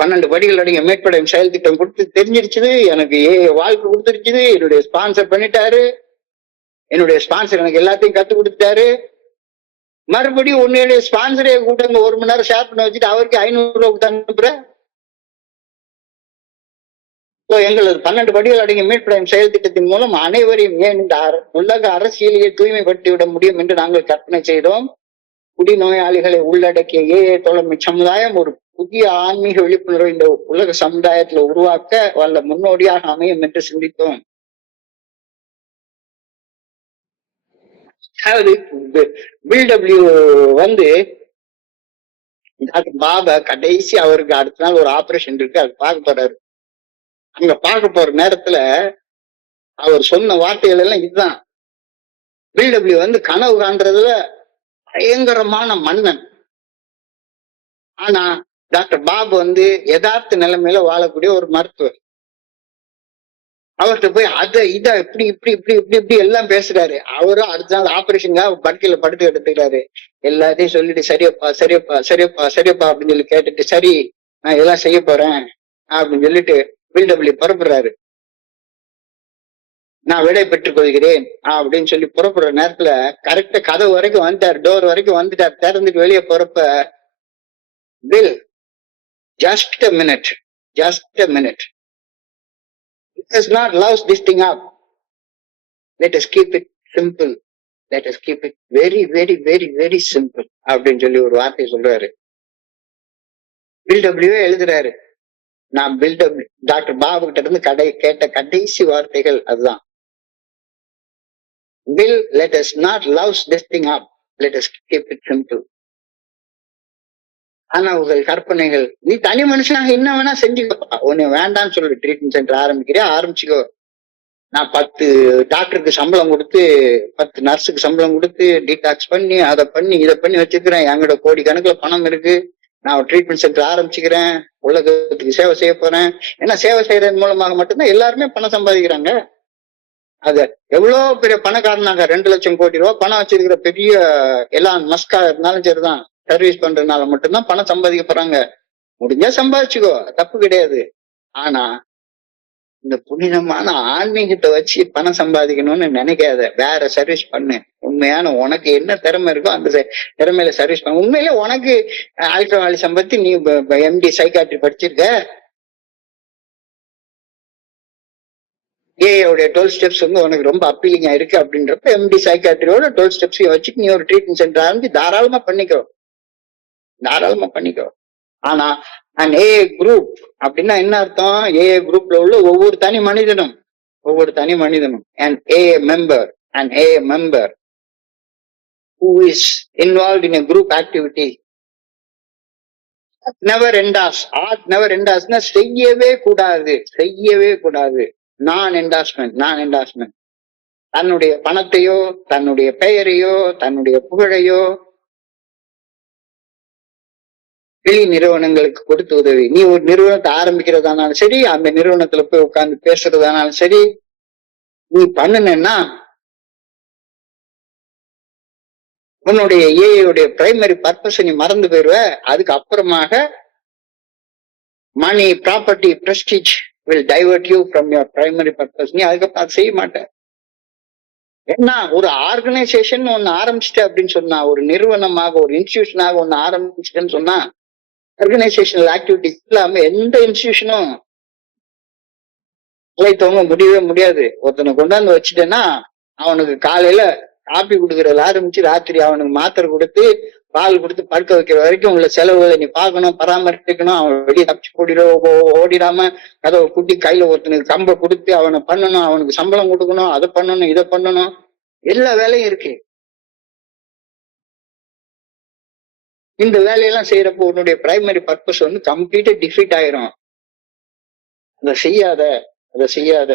12 படிகள் அடங்கிய மேற்படையும் செயல் திட்டம் கொடுத்து தெரிஞ்சிருச்சுது. எனக்கு வாழ்க்கை கொடுத்துருச்சுது. என்னுடைய ஸ்பான்சர் பண்ணிட்டாரு. என்னுடைய ஸ்பான்சர் எனக்கு எல்லாத்தையும் கத்து கொடுத்துட்டாரு. மறுபடியும் உன்னுடைய ஸ்பான்சரே கூட 1 மணி நேரம் ஷேர் பண்ண வச்சுட்டு அவருக்கு 500 ரூபாய் அனுப்புறேன். எங்களது 12 படிகள் அடங்கிய மீட்படையும் செயல் திட்டத்தின் மூலம் அனைவரையும் ஏன் இந்த உலக அரசியலையே தூய்மைப்படுத்தி விட முடியும் என்று நாங்கள் கற்பனை செய்தோம். குடிநோயாளிகளை உள்ளடக்கிய தோழமை சமுதாயம் ஒரு புதிய ஆன்மீக விழிப்புணர்வு இந்த உலக சமுதாயத்துல உருவாக்க வல்ல முன்னோடியாக அமையும் என்று சிந்தித்தோம். அதாவது பில்டபிள்யூ டாக்டர் பாபா கடைசி அவருக்கு அடுத்த நாள் ஒரு ஆபரேஷன் இருக்கு, அது பார்க்க போறாரு. அங்க பார்க்க போற நேரத்துல அவர் சொன்ன வார்த்தைகள் எல்லாம் இதுதான். பில்டபிள்யூ கனவு காண்றதுல பயங்கரமான மன்னன். ஆனா டாக்டர் பாபு யதார்த்த நிலைமையில வாழக்கூடிய ஒரு மருத்துவர். அவர்கிட்ட போய் இத இப்படி இப்படி இப்படி இப்படி இப்படி எல்லாம் பேசுறாரு. அவரும் அடுத்த நாள் ஆபரேஷனுக்காக படுக்கையில படுத்து எடுத்துக்கிறாரு. எல்லாத்தையும் சொல்லிட்டு சரியப்பா சரியப்பா சரியப்பா சரியப்பா அப்படின்னு சொல்லி கேட்டுட்டு, சரி நான் இதெல்லாம் செய்ய போறேன் அப்படின்னு சொல்லிட்டு பில்டபிள்யூ புறப்படுறாரு. நான் விடை பெற்றுக் கொள்கிறேன் அப்படின்னு சொல்லி புறப்படுற நேரத்துல கரெக்டா கதவு வரைக்கும் வந்துட்டார், டோர் வரைக்கும் வந்துட்டார். திறந்துட்டு வெளியே போறப்ப, bill just a minute, let us not louse this thing up, let us keep it simple, let us keep it very very very very simple அப்படின்னு சொல்லி ஒரு வார்த்தை சொல்றாரு. பில்டபிள்யூ எழுதுறாரு. நான் பில்டபிள்யூ டாக்டர் பாபு கிட்ட இருந்து கேட்ட கடைசி வார்த்தைகள் அதுதான். Bill, let us not louse this thing up, let us keep it simple. கனவுகள், கற்பனைகள், நீ தனி மனுஷனாக என்ன வேணா செஞ்சுக்கோ, உன்னை வேண்டாம்னு சொல்லு. ட்ரீட்மெண்ட் சென்டர் ஆரம்பிச்சுக்கோ. நான் 10 டாக்டருக்கு சம்பளம் கொடுத்து 10 நர்ஸுக்கு சம்பளம் கொடுத்து டீடாக்ஸ் பண்ணி அதை பண்ணி இதை பண்ணி வச்சிருக்கிறேன். எங்களோட கோடி கணக்குல பணம் இருக்கு. நான் ஒரு ட்ரீட்மெண்ட் சென்டர் ஆரம்பிச்சுக்கிறேன், உலகத்துக்கு சேவை செய்ய போறேன். ஏன்னா சேவை செய்யறது மூலமாக மட்டும்தான் எல்லாருமே பணம் சம்பாதிக்கிறாங்க. அது எவ்வளவு பெரிய பணக்காரனாங்க, 2 லட்சம் கோடி ரூபாய் பணம் வச்சிருக்கிற பெரிய எலான் மஸ்கா இருந்தாலும் சரிதான், சர்வீஸ் பண்றதுனால மட்டும்தான் பணம் சம்பாதிக்க போறாங்க. முடிஞ்சா சம்பாதிச்சுக்கோ, தப்பு கிடையாது. ஆனா இந்த புனிதமான ஆன்மீகத்தை வச்சு பணம் சம்பாதிக்கணும்னு நினைக்காத. வேற சர்வீஸ் பண்ணு. உண்மையான உனக்கு என்ன திறமை இருக்கோ அந்த திறமையில சர்வீஸ் பண்ணு. உண்மையில உனக்கு ஆல்கஹாலி சம்பத்தி நீ MD சைக்காட்ரி படிச்சிருக்க. ஏயோடைய 12 ஸ்டெப்ஸ் உனக்கு ரொம்ப அப்பீலிங்கா இருக்கு அப்படின்றப்ப MD சைக்காட்ரியோட 12 ஸ்டெப்ஸையும் வச்சுட்டு நீ ஒரு ட்ரீட்மெண்ட் சென்டர் ஆரம்பிச்சு தாராளமா பண்ணிக்கோ. ஆனா AA குரூப் அப்படின்னா என்ன அர்த்தம்? AA குரூப்ல உள்ள ஒவ்வொரு தனி மனிதனும் an AA member who is involved in a group activity never endorsed. never endorsed செய்யவே கூடாது. நான் என்டாஸ்மெண்ட். தன்னுடைய பணத்தையோ, தன்னுடைய பெயரையோ, தன்னுடைய புகழையோ வெளி நிறுவனங்களுக்கு கொடுத்து உதவி. நீ ஒரு நிறுவனத்தை ஆரம்பிக்கிறதானாலும் சரி, அந்த நிறுவனத்துல போய் உட்கார்ந்து பேசுறதானாலும் சரி, நீ பண்ணுனா உன்னுடைய ஏஐயுடைய பிரைமரி பர்பஸ் நீ மறந்து போயிருவ. அதுக்கு அப்புறமாக money, property, prestige will divert you from your primary purpose. நீ அதுக்கப்புறம் அதை செய்ய மாட்டேன். ஏன்னா ஒரு ஆர்கனைசேஷன் ஒன்னு ஆரம்பிச்சுட்டு அப்படின்னு சொன்னா, ஒரு நிறுவனமாக ஒரு இன்ஸ்டிடியூஷனாக ஒன்னு ஆரம்பிச்சுட்டேன்னு சொன்னா, ஆர்கனைசேஷனல் ஆக்டிவிட்டிஸ் இல்லாம எந்த இன்ஸ்டிடியூஷனும் உழைத்தவங்க முடியவே முடியாது. ஒருத்தனை கொண்டாந்து வச்சுட்டேன்னா அவனுக்கு காலையில காப்பி கொடுக்கறதுல ஆரம்பிச்சு ராத்திரி அவனுக்கு மாத்திரை கொடுத்து பால் கொடுத்து படுக்க வைக்கிற வரைக்கும் உள்ள செலவுகளை நீ பார்க்கணும், பராமரிக்கணும். அவன் வெளியே தப்பிச்சு ஓடிடாம கதவை கூட்டி கையில ஒருத்தனுக்கு கம்பை கொடுத்து அவனை பண்ணணும், அவனுக்கு சம்பளம் கொடுக்கணும், அதை பண்ணணும், இதை பண்ணணும், எல்லா வேலையும் இருக்கு. இந்த வேலையெல்லாம் செய்யறப்போ உன்னுடைய பிரைமரி பர்பஸ் வந்து கம்ப்ளீட்டா டிஃபீட் ஆயிரும். அதை செய்யாத, அதை செய்யாத.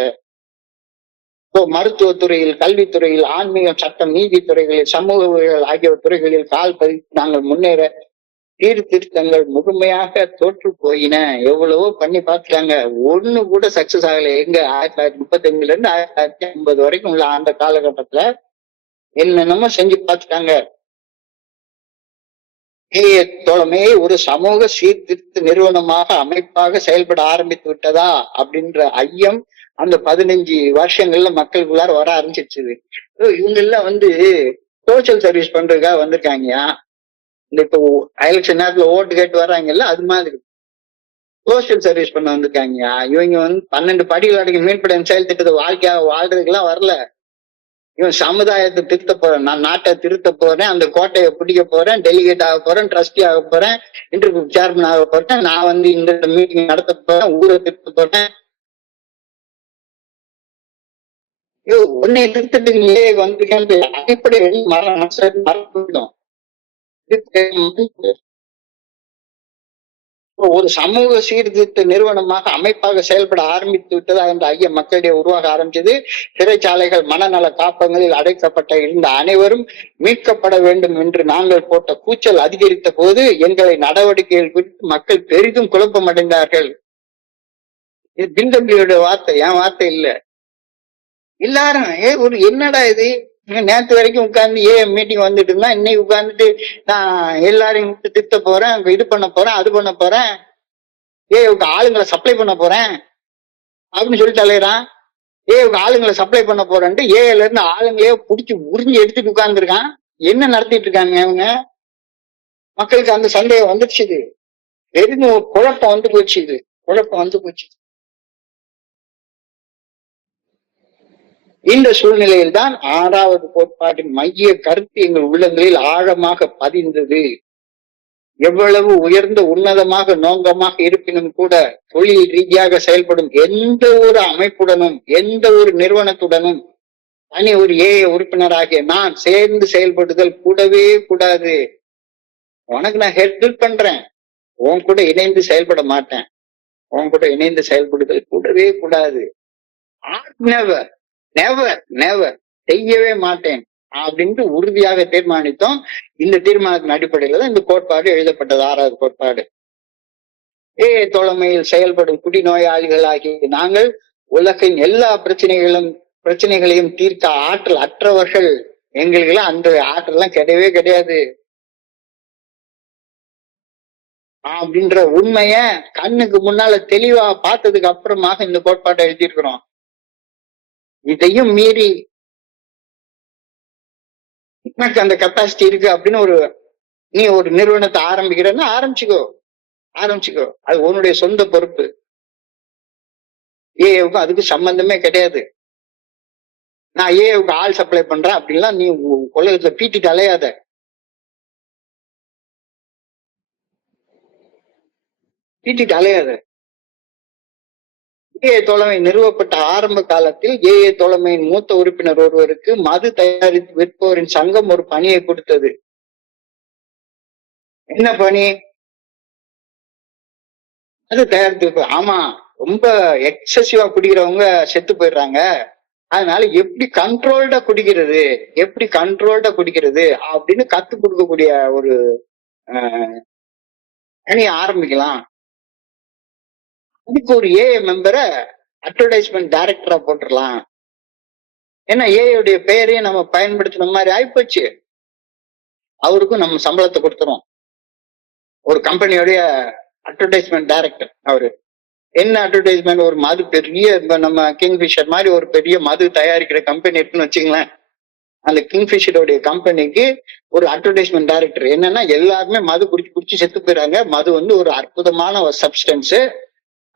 இப்போ மருத்துவத்துறையில், கல்வித்துறையில், ஆன்மீகம், சட்டம், நீதித்துறைகளில், சமூகவியல் ஆகிய துறைகளில் கால் பதித்து நாங்கள் முன்னேற சீர்திருத்தங்கள் முழுமையாக தோற்று போயின. எவ்வளவோ பண்ணி பார்த்துட்டாங்க, ஒண்ணு கூட சக்சஸ் ஆகல. எங்க 1935 இருந்து 1950 வரைக்கும் உள்ள அந்த காலகட்டத்துல என்னென்னமோ செஞ்சு பார்த்துட்டாங்க. தோழமே ஒரு சமூக சீர்திருத்த நிறுவனமாக அமைப்பாக செயல்பட ஆரம்பித்து விட்டதா அப்படின்ற ஐயம் அந்த 15 வருஷங்கள்ல மக்களுக்குள்ளார வர ஆரம்பிச்சிருச்சு. இவங்க எல்லாம் வந்து சோசியல் சர்வீஸ் பண்றதுக்காக வந்திருக்காங்கயா. இந்த இப்போ எலெக்ஷன் நேரத்துல ஓட்டு கேட்டு வர்றாங்கல்ல, அது மாதிரி சோசியல் சர்வீஸ் பண்ண வந்திருக்காங்கயா. இவங்க வந்து 12 படிகள் அடங்கி மீன்படம் செயல் திட்டத்தை வாழ்க்கையாக வாழ்றதுக்கு எல்லாம் வரல. இவன் சமுதாயத்தை திருத்த போறேன், நான் நாட்டை திருத்த போறேன், அந்த கோட்டையை பிடிக்க போறேன், டெலிகேட் ஆக போறேன், ட்ரஸ்டி ஆக போறேன், இன்டர்வியூ சேர்மன் ஆக போறேன், நான் வந்து இந்த மீட்டிங் நடத்த போறேன், ஊரை திருத்த போறேன். உன்னை திருத்தத்துக்கு நீயே வந்து அடிப்படையில் மறந்துவிடும். ஒரு சமூக சீர்திருத்த நிறுவனமாக அமைப்பாக செயல்பட ஆரம்பித்து விட்டதா என்ற ஐய மக்களிடையே உருவாக ஆரம்பிச்சது. சிறைச்சாலைகள், மனநல காப்பகங்களில் அடைக்கப்பட்ட இருந்த அனைவரும் மீட்கப்பட வேண்டும் என்று நாங்கள் போட்ட கூச்சல் அதிகரித்த போது எங்களை நடவடிக்கைகள் குறித்து மக்கள் பெரிதும் குழப்பம் அடைந்தார்கள். இது பின்தம்பியோட வார்த்தை, என் வார்த்தை இல்ல. எல்லாரும் ஒரு என்னடா இது, நேற்று வரைக்கும் உட்கார்ந்து மீட்டிங் வந்துட்டு இருந்தா இன்னைக்கு உட்கார்ந்துட்டு நான் எல்லாரையும் திருத்த போறேன், இது பண்ண போறேன், அது பண்ண போறேன், ஆளுங்களை சப்ளை பண்ண போறேன் அப்படின்னு சொல்லிட்டு அலையிறான். ஆளுங்களை சப்ளை பண்ண போறேன்ட்டு ஏல இருந்து ஆளுங்களையே புடிச்சு உறிஞ்சி எடுத்துட்டு உட்கார்ந்துருக்கான். என்ன நடத்திட்டு இருக்காங்க அவங்க? மக்களுக்கு அந்த சந்தேகம் வந்துருச்சு. வெறும் குழப்பம் வந்து போச்சு. இது குழப்பம் வந்து போச்சு. இந்த சூழ்நிலையில் தான் 6வது கோட்பாட்டின் மைய கருத்து எங்கள் உள்ளங்களில் ஆழமாக பதிந்தது. எவ்வளவு உயர்ந்த உன்னதமாக நோக்கமாக இருப்பினும் கூட தொழில் ரீதியாக செயல்படும் எந்த ஒரு அமைப்புடனும் எந்த ஒரு நிறுவனத்துடனும் தனி ஒரு உறுப்பினராகிய நான் சேர்ந்து செயல்படுதல் கூடவே கூடாது. உனக்கு நான் ஹெல்ப் பண்றேன், உன் கூட இணைந்து செயல்பட மாட்டேன், உன் கூட இணைந்து செயல்படுதல் கூடவே கூடாது. நெவர் நெவர் நெவர், செய்யவே மாட்டேன் அப்படின்ட்டு உறுதியாக தீர்மானித்தோம். இந்த தீர்மானத்தின் அடிப்படையில தான் இந்த கோட்பாடு எழுதப்பட்டது, 6வது கோட்பாடு. தோழமையில் செயல்படும் குடிநோயாளிகள் ஆகிய நாங்கள் உலகின் எல்லா பிரச்சனைகளையும் தீர்க்க ஆற்றல் அற்றவர்கள். எங்களுக்கு அந்த ஆற்றல் எல்லாம் கிடையவே கிடையாது அப்படின்ற உண்மைய கண்ணுக்கு முன்னால தெளிவா பார்த்ததுக்கு அப்புறமாக இந்த கோட்பாட்டை எழுதியிருக்கிறோம். இதையும் மீறி எனக்கு அந்த கெப்பாசிட்டி இருக்கு அப்படின்னு நீ ஒரு நிறுவனத்தை ஆரம்பிக்கிறன்னா ஆரம்பிச்சுக்கோ, அது உன்னுடைய சொந்த பொறுப்பு. ஏவுக்கும் அதுக்கு சம்பந்தமே கிடையாது. நான் ஏவுக்கு ஆள் சப்ளை பண்றேன் அப்படின்லாம் நீ உலகத்துல பீட்டிட்டு அலையாத. தோழமை நிறுவப்பட்ட ஆரம்ப காலத்தில் தோழமையின் மூத்த உறுப்பினர் ஒருவருக்கு மது தயாரித்து விற்போரின் சங்கம் ஒரு பணியை கொடுத்தது. என்ன பணி? அது தயாரித்து. ஆமா, ரொம்ப எக்ஸசிவா குடிக்கிறவங்க செத்து போயிடுறாங்க, அதனால எப்படி கண்ட்ரோல்டா குடிக்கிறது அப்படின்னு கத்து கொடுக்கக்கூடிய ஒரு பணியை ஆரம்பிக்கலாம். அதுக்கு ஒரு மெம்பரை அட்வர்டைஸ்மெண்ட் டைரக்டரா போட்டுடலாம். ஏன்னா உடைய பெயரையும் நம்ம பயன்படுத்தின மாதிரி ஆயிப்போச்சு. அவருக்கும் நம்ம சம்பளத்தை கொடுத்துரும். ஒரு கம்பெனியோடைய அட்வர்டைஸ்மெண்ட் டைரக்டர் அவரு. என்ன அட்வர்டைஸ்மெண்ட்? ஒரு மது பெரிய நம்ம கிங்ஃபிஷர் மாதிரி ஒரு பெரிய மது தயாரிக்கிற கம்பெனி இருக்குன்னு வச்சுங்களேன். அந்த கிங்ஃபிஷருடைய கம்பெனிக்கு ஒரு அட்வர்டைஸ்மெண்ட் டைரக்டர் என்னன்னா, எல்லாருமே மது குடிச்சு குடிச்சு செத்து போயிறாங்க. மது வந்து ஒரு அற்புதமான ஒரு சப்ஸ்டன்ஸ்.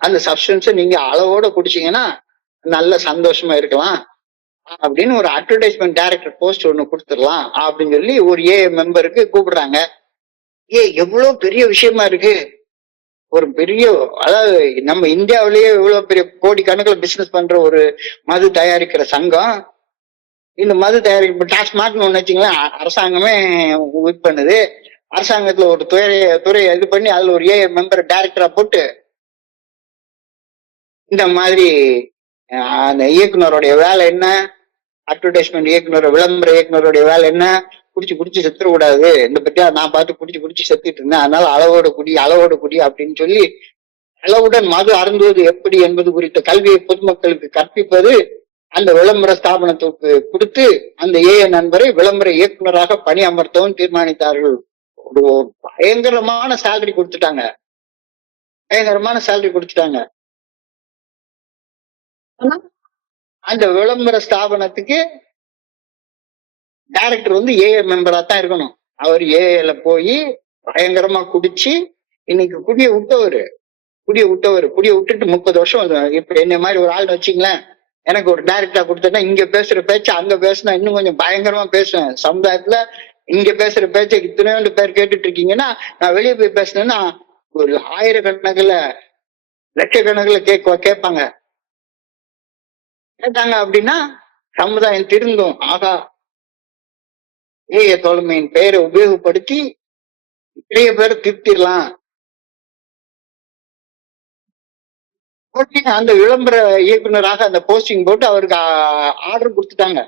அந்த சப்ஸ்டன்ஸை நீங்க அளவோட குடிச்சீங்கன்னா நல்ல சந்தோஷமா இருக்கலாம் அப்படின்னு ஒரு அட்வர்டைஸ்மெண்ட் டைரக்டர் போஸ்ட் ஒண்ணு கொடுத்துடலாம் அப்படின்னு சொல்லி ஒரு மெம்பருக்கு கூப்பிடுறாங்க. எவ்வளவு பெரிய விஷயமா இருக்கு. ஒரு பெரிய, அதாவது நம்ம இந்தியாவிலேயே இவ்வளவு பெரிய கோடிக்கணக்கில் பிசினஸ் பண்ற ஒரு மது தயாரிக்கிற சங்கம், இந்த மது தயாரிப்பு டாஸ்மாக்னு ஒண்ணு வச்சுங்களேன், அரசாங்கமே இது பண்ணுது. அரசாங்கத்துல ஒரு துறையை இது பண்ணி அதுல ஒரு மெம்பர் டைரக்டரா போட்டு இந்த மாதிரி அந்த இயக்குனருடைய வேலை என்ன, அட்வர்டைஸ்மெண்ட் இயக்குனர், விளம்பர இயக்குனருடைய வேலை என்ன, குடிச்சு குடிச்சு செத்துட கூடாது, இந்த பத்தியா நான் பார்த்து குடிச்சு குடிச்சு செத்துட்டு இருந்தேன், அதனால அளவோட குடி அப்படின்னு சொல்லி அளவுடன் மது அருந்துவது எப்படி என்பது குறித்த கல்வியை பொதுமக்களுக்கு கற்பிப்பது அந்த விளம்பர ஸ்தாபனத்துக்கு கொடுத்து அந்த நண்பரை விளம்பர இயக்குனராக பணி அமர்த்தவும் தீர்மானித்தார்கள். ஒரு பயங்கரமான சேலரி கொடுத்துட்டாங்க. அந்த விளம்பர ஸ்தாபனத்துக்கு டைரக்டர் வந்து மெம்பரா தான் இருக்கணும். அவர் ஏல போய் பயங்கரமா குடிச்சு இன்னைக்கு குடிய விட்டுட்டு 30 வருஷம். இப்ப என்ன மாதிரி ஒரு ஆள் வச்சுங்களேன், எனக்கு ஒரு டைரக்டரா கொடுத்தா இங்க பேசுற பேச்சு அங்க பேசுனா இன்னும் கொஞ்சம் பயங்கரமா பேசுவேன். சமுதாயத்துல இங்க பேசுற பேச்சை இத்தனையோண்டு பேர் கேட்டுட்டு இருக்கீங்கன்னா, நான் வெளியே போய் பேசினேன்னா ஒரு ஆயிரக்கணக்கில் லட்சக்கணக்கில் கேட்பாங்க. கேட்டாங்க அப்படின்னா சமுதாயம் திருந்தும். ஆகா, தோழமையின் பெயரை உபயோகப்படுத்தி நிறைய பேரை திருத்திடலாம். அந்த விளம்பர இயக்குனராக அந்த போஸ்டிங் போட்டு அவருக்கு ஆர்டர் கொடுத்துட்டாங்க.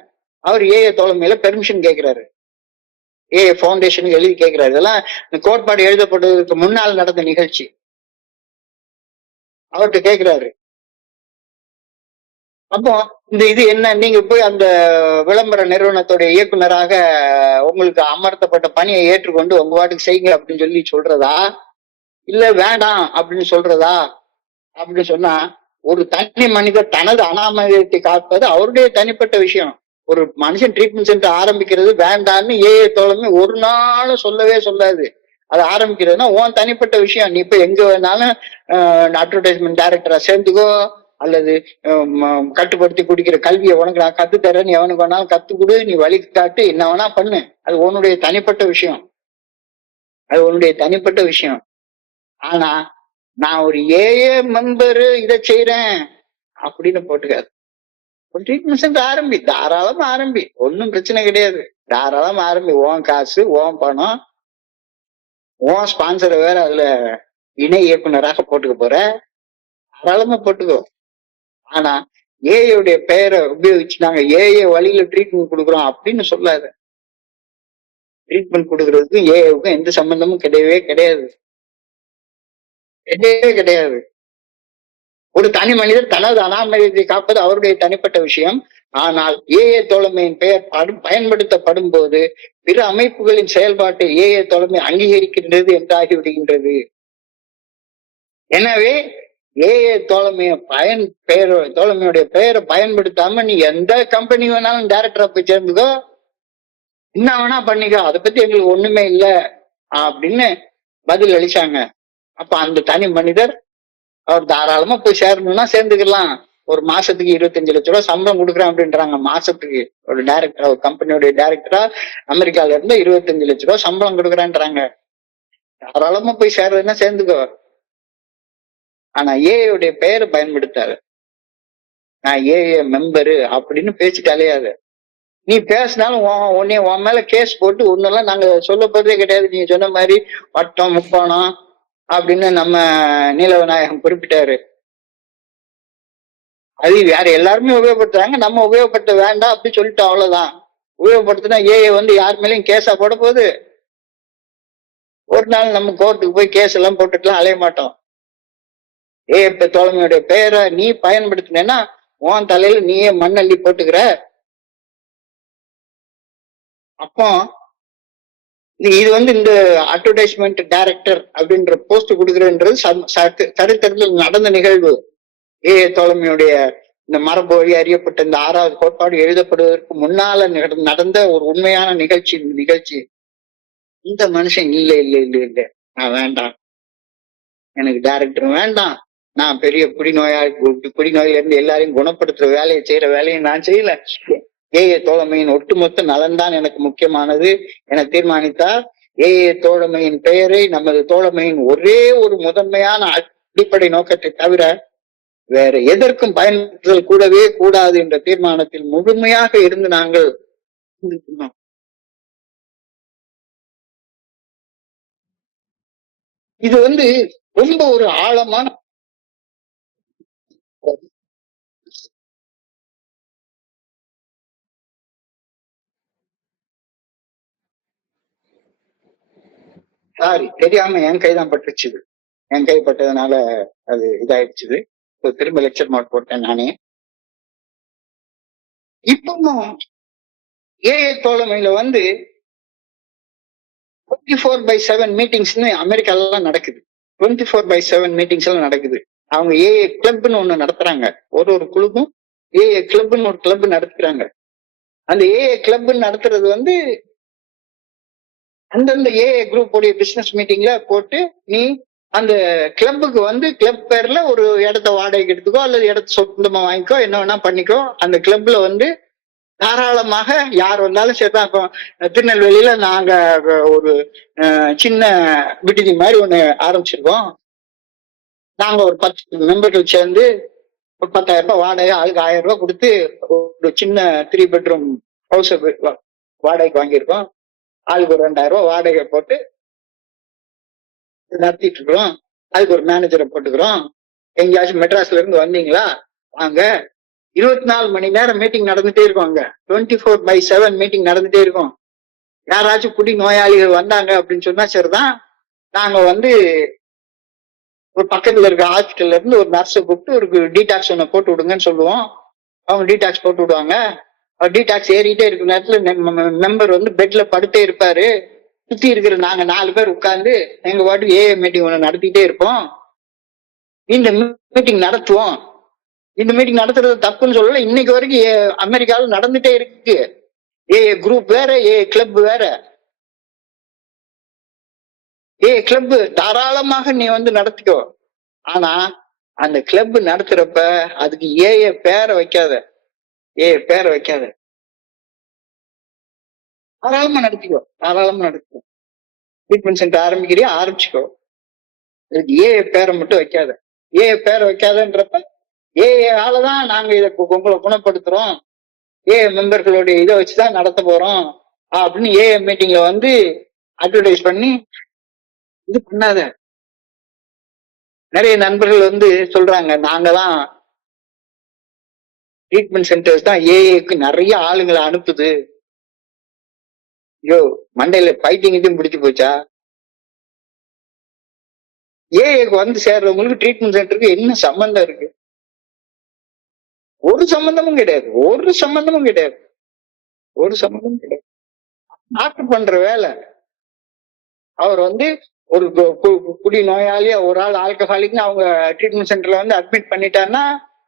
அவர் தோழமையில பெர்மிஷன் கேட்கிறாரு. ஃபவுண்டேஷனுக்கு எழுதி கேட்கிறாரு. இதெல்லாம் கோட்பாடு எழுதப்பட்டதற்கு முன்னால் நடந்த நிகழ்ச்சி. அவர்கிட்ட கேட்கிறாரு. அப்போ இந்த இது என்ன, நீங்க போய் அந்த விளம்பர நிறுவனத்துடைய இயக்குனராக உங்களுக்கு அமர்த்தப்பட்ட பணியை ஏற்றுக்கொண்டு உங்க வாட்டுக்கு செய்யுங்க அப்படின்னு சொல்லி சொல்றதா, இல்ல வேண்டாம் அப்படின்னு சொல்றதா? அப்படின்னு சொன்னா, ஒரு தனி மனிதர் தனது அனாமதத்தை காப்பது அவருடைய தனிப்பட்ட விஷயம். ஒரு மனுஷன் ட்ரீட்மெண்ட் சென்டர் ஆரம்பிக்கிறது வேண்டான்னு தோழமை ஒரு நாளும் சொல்லவே சொல்லாது. அது ஆரம்பிக்கிறதுனா உன் தனிப்பட்ட விஷயம். நீ இப்ப எங்க வேணாலும் அட்வர்டைஸ்மெண்ட் டைரக்டரா சேர்ந்துக்கோ, அல்லது கட்டுப்படுத்தி குடிக்கிற கல்வியை உனக்கு நான் கத்து தரேன், நீ எவனுக்கு வேணாலும் கத்து கொடு, நீ வழி காட்டு, என்ன வேணா பண்ணு. அது உன்னுடைய தனிப்பட்ட விஷயம். ஆனா நான் ஒரு மெம்பரு இதை செய்யறேன் அப்படின்னு போட்டுக்காது. ஒரு ட்ரீட்மெண்ட் சென்டர் ஆரம்பி, தாராளமா ஆரம்பி, ஒன்னும் பிரச்சனை கிடையாது. தாராளமா ஆரம்பி. ஓன் காசு, ஓன் பணம், ஓன் ஸ்பான்சரை வேற அதுல இணை இயக்குனராக போட்டுக்க போற, தாராளமா போட்டுக்கோ. ஆனா ஏஐயுடைய பெயரை உபயோகிச்சு நாங்க வழியில ட்ரீட்மெண்ட் கொடுக்குறோம் அப்படின்னு சொல்லாத. ட்ரீட்மெண்ட் கொடுக்கறதுக்கும் ஏஐவுக்கும் எந்த சம்பந்தமும் கிடையவே கிடையாது. ஒரு தனி மனிதர் தனது அனாமதத்தை காப்பது அவருடைய தனிப்பட்ட விஷயம். ஆனால் தோழமையின் பெயர் பயன்படுத்தப்படும் போது பிற அமைப்புகளின் செயல்பாட்டை தோழமை அங்கீகரிக்கின்றது என்றாகிவிடுகின்றது. எனவே தோழமையுடைய பெயரை பயன்படுத்தாம நீ எந்த கம்பெனி வேணாலும் டைரக்டரா போய் சேர்ந்துக்கோ, என்ன வேணா பண்ணிக்கோ, அதை பத்தி எங்களுக்கு ஒண்ணுமே இல்லை அப்படின்னு பதில் அளிச்சாங்க. அப்ப அந்த தனி மனிதர் அவர் தாராளமா போய் சேரணும்னா சேர்ந்துக்கலாம். ஒரு மாசத்துக்கு 25 லட்சம் ரூபாய் சம்பளம் கொடுக்குறேன் அப்படின்றாங்க. மாசத்துக்கு ஒரு டைரக்டரா, ஒரு கம்பெனியோட டைரக்டரா அமெரிக்கால இருந்து 25 லட்சம் ரூபாய் சம்பளம் கொடுக்குறேன்றாங்க. தாராளமா போய் சேர்றதுன்னா சேர்ந்துக்கோ. ஆனா ஏஐயுடைய பெயரை பயன்படுத்தாது. நான் மெம்பரு அப்படின்னு பேசிட்டு அலையாது. நீ பேசினாலும் உன் மேல கேஸ் போட்டு ஒன்னெல்லாம் நாங்க சொல்ல போறதே கிடையாது. நீங்க சொன்ன மாதிரி வட்டம் முக்கோணம் அப்படின்னு நம்ம நீலவநாயகம் குறிப்பிட்டாரு. அது வேற எல்லாருமே உபயோகப்படுத்துறாங்க, நம்ம உபயோகப்படுத்த வேண்டாம் அப்படி சொல்லிட்டு அவ்வளவுதான். உபயோகப்படுத்தினா வந்து யார் மேலேயும் கேஸா போட போகுது. ஒரு நாள் நம்ம கோர்ட்டுக்கு போய் கேஸ் எல்லாம் போட்டுட்டுலாம் அலைய மாட்டோம். தோழமையுடைய பெயரை நீ பயன்படுத்தினா உன் தலையில நீயே மண்ணள்ளி போட்டுக்கிற. அப்போ இது வந்து இந்த அட்வர்டைஸ்மெண்ட் டைரக்டர் அப்படின்ற போஸ்ட் கொடுக்குறன்றது சரித்திரத்தில் நடந்த நிகழ்வு. தோழமையுடைய இந்த மரபு வழி அறியப்பட்ட இந்த 6வது கோட்பாடு எழுதப்படுவதற்கு முன்னால நடந்த ஒரு உண்மையான நிகழ்ச்சி. இந்த மனுஷன் இல்ல இல்ல இல்ல இல்ல நான் வேண்டாம், எனக்கு டைரக்டர் வேண்டாம், நான் பெரிய குடிநோயில இருந்து எல்லாரையும் குணப்படுத்துற வேலையை செய்யற வேலையை நான் செய்யல, தோழமையின் ஒட்டுமொத்த நலன் தான் எனக்கு முக்கியமானது என தீர்மானித்தார். தோழமையின் பெயரை நமது தோழமையின் ஒரே ஒரு முதன்மையான அடிப்படை நோக்கத்தை தவிர வேற எதற்கும் பயன்படுத்துதல் கூடவே கூடாது என்ற தீர்மானத்தில் முழுமையாக இருந்து நாங்கள் இது வந்து ரொம்ப ஒரு ஆழமான சாரி தெரியாம என் கைதான் பட்டுச்சு. என் கைப்பட்டதுனால அது இதாயிடுச்சு. திரும்ப லெக்சர் நோட் போட்டேன் நானே. இப்பவும் தோழமையில வந்து 24/7 மீட்டிங்ஸ்னு அமெரிக்கால நடக்குது. 24/7 மீட்டிங்ஸ் எல்லாம் நடக்குது. அவங்க கிளப்னு ஒண்ணு நடத்துறாங்க. ஒரு குழுவும் கிளப்னு ஒரு கிளப் நடத்துறாங்க. அந்த கிளப் நடத்துறது வந்து அந்தந்த குரூப் உடைய பிசினஸ் மீட்டிங்ல போட்டு நீ அந்த கிளப்புக்கு வந்து கிளப் பேர்ல ஒரு இடத்த வாடகைக்கு எடுத்துக்கோ அல்லது இடத்த சொந்தமா வாங்கிக்கோ, என்ன வேணா பண்ணிக்கோ. அந்த கிளப்ல வந்து தாராளமாக யார் வந்தாலும் சரிதான். திருநெல்வேலியில நாங்க ஒரு சின்ன விடுதி மாதிரி ஒண்ணு ஆரம்பிச்சிருக்கோம். நாங்க ஒரு 10 மெம்பர்கள் சேர்ந்து ஒரு 10,000 ரூபாய் வாடகை, ஆளுக்கு 1000 ரூபாய் கொடுத்து ஒரு சின்ன 3 பெட்ரூம் ஹவுஸ் வாடகைக்கு வாங்கியிருக்கோம். ஆளுக்கு ஒரு 2000 ரூபாய் வாடகை போட்டு நடத்திட்டு இருக்கிறோம். அதுக்கு ஒரு மேனேஜரை போட்டுக்கிறோம். எங்கேயாச்சும் மெட்ராஸ்ல இருந்து வந்தீங்களா வாங்க, 24 மணி நேரம் மீட்டிங் நடந்துட்டே இருக்கும். அங்க 24/7 மீட்டிங் நடந்துட்டே இருக்கும். யாராச்சும் குடி நோயாளிகள் வந்தாங்க அப்படின்னு சொன்னா சரிதான், நாங்க வந்து ஒரு பக்கத்துல இருக்க ஹாஸ்பிட்டல்ல இருந்து ஒரு நர்ஸை கூப்பிட்டு ஒரு டீடாக்ஸ் ஒண்ணு போட்டு விடுங்கன்னு சொல்லுவோம். அவங்க டீடாக்ஸ் போட்டு விடுவாங்க. டீடாக்ஸ் ஏறிட்டே இருக்கிற நேரத்துல மெம்பர் வந்து பெட்ல படுத்தே இருப்பாரு. சுத்தி இருக்கிற நாங்க 4 பேர் உட்கார்ந்து எங்க பாட்டுக்கு மீட்டிங் ஒண்ணு நடத்திட்டே இருப்போம். இந்த மீட்டிங் நடத்துவோம். இந்த மீட்டிங் நடத்துறது தப்புன்னு சொல்லல. இன்னைக்கு வரைக்கும் அமெரிக்காவில் நடந்துட்டே இருக்கு. குரூப் வேற, கிளப் வேற. கிளப் தாராளமாக நீ வந்து நடத்திக்கோ. ஆனா அந்த கிளப் நடத்துறப்ப அதுக்கு பேரை வைக்காத, பேரை வைக்காத. தாராளமா நடத்திக்கோ, தாராளமா நடத்திக்கோ. Treatment centre ஆரம்பிக்கிறியா ஆரம்பிச்சுக்கோ. அதுக்கு பேரை மட்டும் வைக்காத. பேரை வைக்காதன்றப்ப ஆளதான் நாங்க இதை உங்களை குணப்படுத்துறோம், மெம்பர்களுடைய இதை வச்சுதான் நடத்த போறோம் அப்படின்னு மீட்டிங்ல வந்து அட்வர்டைஸ் பண்ணி இது பண்ணாத. நிறைய நண்பர்கள் வந்து சொல்றாங்க, நாங்கதான் ட்ரீட்மெண்ட் சென்டர்ஸ் தான் ஏஏக்கு நிறைய ஆளுங்களை அனுப்புது. ஐயோ மண்டையில பைத்தியம் பிடிச்சு போச்சா? ஏஏக்கு வந்து சேர்றவங்களுக்கு ட்ரீட்மெண்ட் சென்டருக்கு என்ன சம்பந்தம் இருக்கு? ஒரு சம்பந்தமும் கிடையாது, ஒரு சம்பந்தமும் கிடையாது, ஒரு சம்பந்தமும் கிடையாது. டாக்டர் பண்ற வேலை. அவர் வந்து ஒரு குடி நோயாளியா ஒரு ஆள் ஆல்கஹாலிக்னு அவங்க ட்ரீட்மெண்ட் சென்டர்ல வந்து அட்மிட் பண்ணிட்டாருன்னா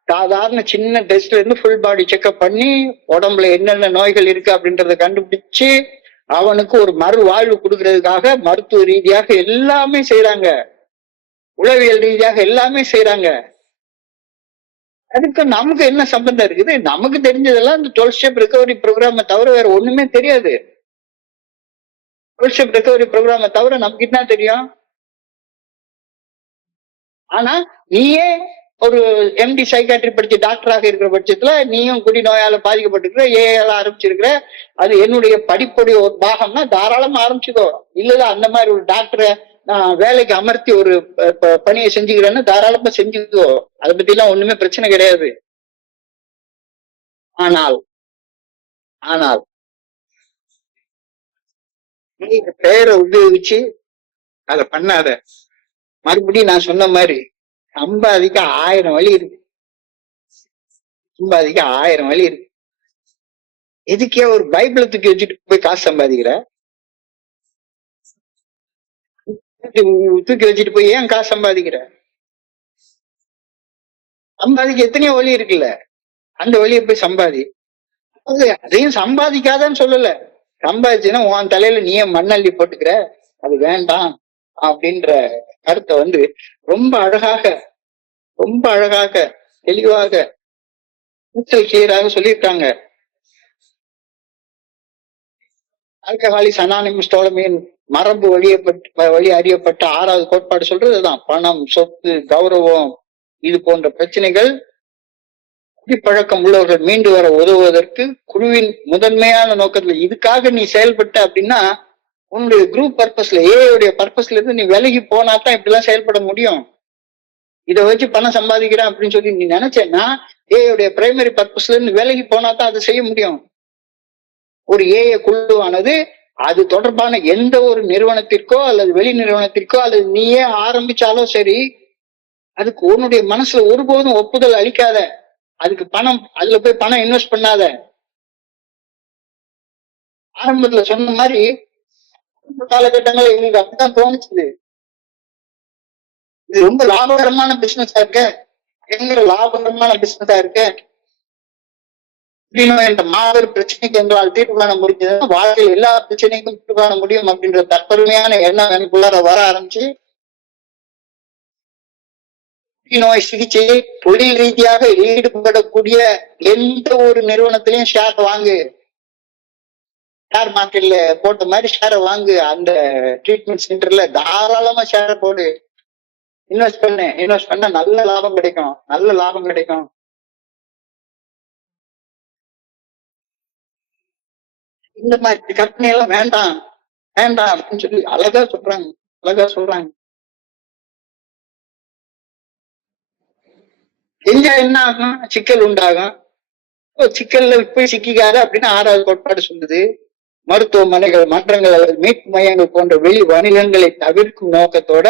சாதாரண சின்ன டெஸ்ட்ல இருந்து ஃபுல் பாடி செக்அப் பண்ணி உடம்புல என்னென்ன நோய்கள் இருக்கு அப்படின்றத கண்டுபிடிச்சு அவனுக்கு ஒரு மறு வாழ்வு கொடுக்கறதுக்காக மருத்துவ ரீதியாக எல்லாமே செய்யறாங்க, உளவியல் ரீதியாக எல்லாமே செய்யறாங்க. அதுக்கு நமக்கு என்ன சம்பந்தம் இருக்குது? நமக்கு தெரிஞ்சதெல்லாம் இந்த 12 ஸ்டெப் ரிகவரி ப்ரோக்ராம தவிர வேற ஒண்ணுமே தெரியாது. 12 ஸ்டெப் ரிகவரி ப்ரோக்ராம தவிர நமக்கு என்ன தெரியும்? ஆனா நீயே ஒரு எம்டி சைக்காட்ரி படிச்ச டாக்டராக இருக்கிற பட்சத்துல நீயும் குடி நோயால பாதிக்கப்பட்டிருக்கிற, ஏஆல ஆரம்பிச்சிருக்கிற, அது என்னுடைய படிப்புடைய ஒரு பாகம்னா தாராளமா ஆரம்பிச்சுக்கோ. இல்ல அந்த மாதிரி ஒரு டாக்டரை நான் வேலைக்கு அமர்த்தி ஒரு பணியை செஞ்சுக்கிறேன்னு தாராளமா செஞ்சுக்கோ. அதை பத்தி எல்லாம் ஒண்ணுமே பிரச்சனை கிடையாது. ஆனால் ஆனால் பெயரை உபயோகிச்சு அதை பண்ணாத. மறுபடியும் நான் சொன்ன மாதிரி சம்பாதிக்க 1000 வழி இருக்கு, சம்பாதிக்க 1000 வழி இருக்கு. எதுக்கே ஒரு பைபிளை தூக்கி வச்சுட்டு போய் காசு சம்பாதிக்கிற? தூக்கி வச்சுட்டு போய் ஏன் காசு சம்பாதிக்கிற? சம்பாதிக்க எத்தனையோ வழி இருக்குல்ல, அந்த வழியை போய் சம்பாதி. அதையும் சம்பாதிக்காதன்னு சொல்லல, சம்பாதிச்சுன்னா உன் தலையில நீயே மண்ணள்ளி போட்டுக்கிற, அது வேண்டாம் அப்படின்ற கருத்தை வந்து ரொம்ப அழகாக ரொம்ப அழகாக தெளிவாக கிளியராக சொல்லியிருக்காங்க. ஆல்கஹாலிக்ஸ் அனானிமஸ் தோழமையின் மரபு வழி அறியப்பட்ட 6வது கோட்பாடு சொல்றதுதான் பணம், சொத்து, கௌரவம் இது போன்ற பிரச்சனைகள் குடிப்பழக்கம் உள்ளவர்கள் மீண்டு வர உதவுவதற்கு குழுவின் முதன்மையான நோக்கத்துல இதுக்காக நீ செயல்பட்ட அப்படின்னா உன்னுடைய குரூப் பர்பஸ்ல ஏடைய பர்பஸ்ல இருந்து நீ விலகி போனா தான் இப்படிலாம் செயல்பட முடியும். இதை வச்சு பணம் சம்பாதிக்கிறேன் அப்படின்னு சொல்லி நீ நினைச்சேன்னா ஏடைய பிரைமரி பர்பஸ்ல இருந்து விலகி போனா தான் அதை செய்ய முடியும். ஒரு ஏஐ குழுவானது அது தொடர்பான எந்த ஒரு நிறுவனத்திற்கோ அல்லது வெளி நிறுவனத்திற்கோ அல்லது நீயே ஆரம்பிச்சாலும் சரி, அதுக்கு உன்னுடைய மனசுல ஒருபோதும் ஒப்புதல் அளிக்காத, அதுக்கு பணம் அதுல போய் பணம் இன்வெஸ்ட் பண்ணாத. ஆரம்பத்துல சொன்ன மாதிரி காலகட்டங்கள் எங்களுக்கு அப்படிதான் தோணுச்சு. இது ரொம்ப லாபகரமான பிசினஸா இருக்க, எங்க லாபகரமான பிசினஸா இருக்க என்ற மாபெரும் பிரச்சனைக்கு எங்களால் தீர்வு காண முடிஞ்சதுன்னா வாழ்க்கையில் எல்லா பிரச்சனைக்கும் தீர்வு காண முடியும் அப்படின்ற தற்பெருமையான எண்ணம் எனக்குள்ளார வர ஆரம்பிச்சு நோய் சிகிச்சையை தொழில் ரீதியாக ஈடுபடக்கூடிய எந்த ஒரு நிறுவனத்திலையும் ஷேர் வாங்கு, ஷேர் மார்க்கெட்ல போட்ட மாதிரி ஷேரை வாங்கு, அந்த ட்ரீட்மெண்ட் சென்டர்ல தாராளமா ஷேரை போடு, இன்வெஸ்ட் பண்ண நல்ல லாபம் கிடைக்கும், நல்ல லாபம் கிடைக்கும். இந்த மாதிரி கற்பனை எல்லாம் வேண்டாம் வேண்டாம் அப்படின்னு சொல்லி அழகா சொல்றாங்க. செஞ்சா என்ன ஆகும்? சிக்கல் உண்டாகும். சிக்கல்ல போய் சிக்கிக்காத அப்படின்னு 6வது கோட்பாடு சொல்லுது. மருத்துவமனைகள், மன்றங்கள் அல்லது மீட்பு மையங்கள் போன்ற வெளி வணிகங்களை தவிர்க்கும் நோக்கத்தோட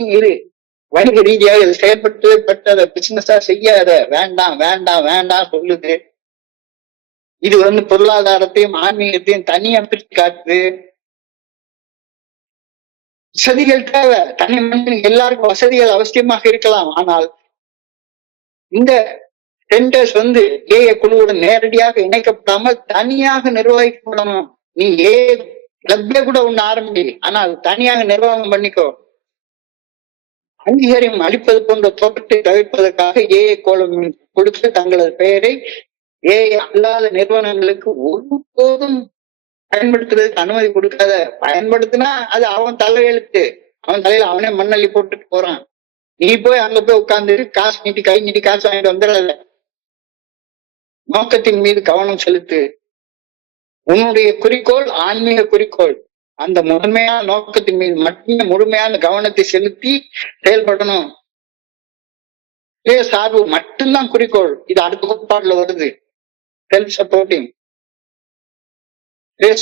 இரு. வணிக ரீதியாக இது செயல்பட்டு பிசினஸா செய்யாத, வேண்டாம் வேண்டாம் வேண்டாம் சொல்லுது. இது வந்து பொருளாதாரத்தையும் ஆன்மீகத்தையும் தனியா பிரிச்சு காட்டுது. வசதிகள் தேவை, தனி மனிதனுக்கு எல்லாருக்கும் வசதிகள் அவசியமாக இருக்கலாம். ஆனால் இந்த சென்டர்ஸ் வந்து ஏஐ குழுவுடன் நேரடியாக இணைக்கப்படாமல் தனியாக நிர்வகிக்கப்படணும். நீ கிளப்பே கூட ஒண்ணு ஆரம்பி, ஆனால் தனியாக நிர்வாகம் பண்ணிக்கோ. அங்கீகாரம் அளிப்பது போன்ற தோற்றத்தை தவிர்ப்பதற்காக ஏஐ கோலம் கொடுத்து தங்களது பெயரை ஏஐ அல்லாத நிறுவனங்களுக்கு ஒருபோதும் பயன்படுத்துறதுக்கு அனுமதி கொடுக்காத. பயன்படுத்தினா அது அவன் தலையெழுத்து, அவன் தலையில அவனே மண்ணள்ளி போட்டுட்டு போறான். நீ போய் அங்க போய் உட்கார்ந்து காசு நீட்டி கை நீட்டி காசு வாங்கிட்டு வந்துடாத. நோக்கத்தின் மீது கவனம் செலுத்து. உன்னுடைய குறிக்கோள் ஆன்மீக குறிக்கோள், அந்த முதன்மையான நோக்கத்தின் மீது மட்டுமே முழுமையான கவனத்தை செலுத்தி செயல்படணும். சார்பு மட்டும்தான் குறிக்கோள். இது அடுத்த கோட்பாடுல வருது, செல்ஃப் சப்போர்ட்டிங்.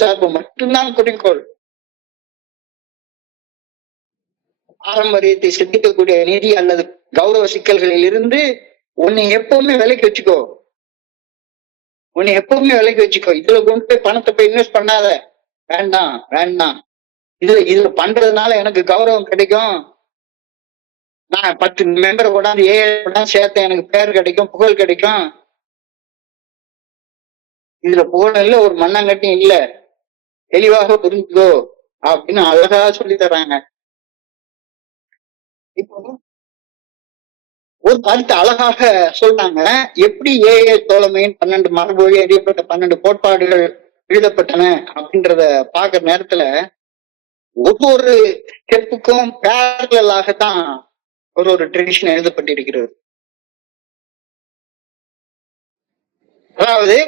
சார்பு மட்டும்தான் குறிக்கோள். பாரம்பரியத்தை சிந்திக்கக்கூடிய நிதி அல்லது கௌரவ சிக்கல்களில் இருந்து உன்னை எப்பவுமே விலைக்கு வச்சுக்கோ. இதுல கொண்டு போய் பணத்தை போய் இன்வெஸ்ட் பண்ணாத. வேண்டாம் வேண்டாம். இதுல பண்றதுனால எனக்கு கௌரவம் கிடைக்கும், நான் 10 மெம்பரை கொண்டாந்து கொண்டாந்து சேர்த்த எனக்கு பேர் கிடைக்கும், புகழ் கிடைக்கும். இதுல புகழ் இல்ல, ஒரு மண்ணாங்கட்டியும் இல்ல, தெளிவாக புரிஞ்சுக்கோ அப்படின்னு அழகா சொல்லி தர்றாங்க. இப்போ ஒரு கருத்து அழகாக சொல்றாங்க. எப்படி ஏஐ தோழமையின் 12 மரபு வழி அறியப்பட்ட 12 கோட்பாடுகள் எழுதப்பட்டன அப்படின்றத பாக்குற நேரத்துல ஒவ்வொரு ஸ்டெப்புக்கும் பேரலாகத்தான் ஒரு ட்ரெடிஷன் எழுதப்பட்டிருக்கிறது. அதாவது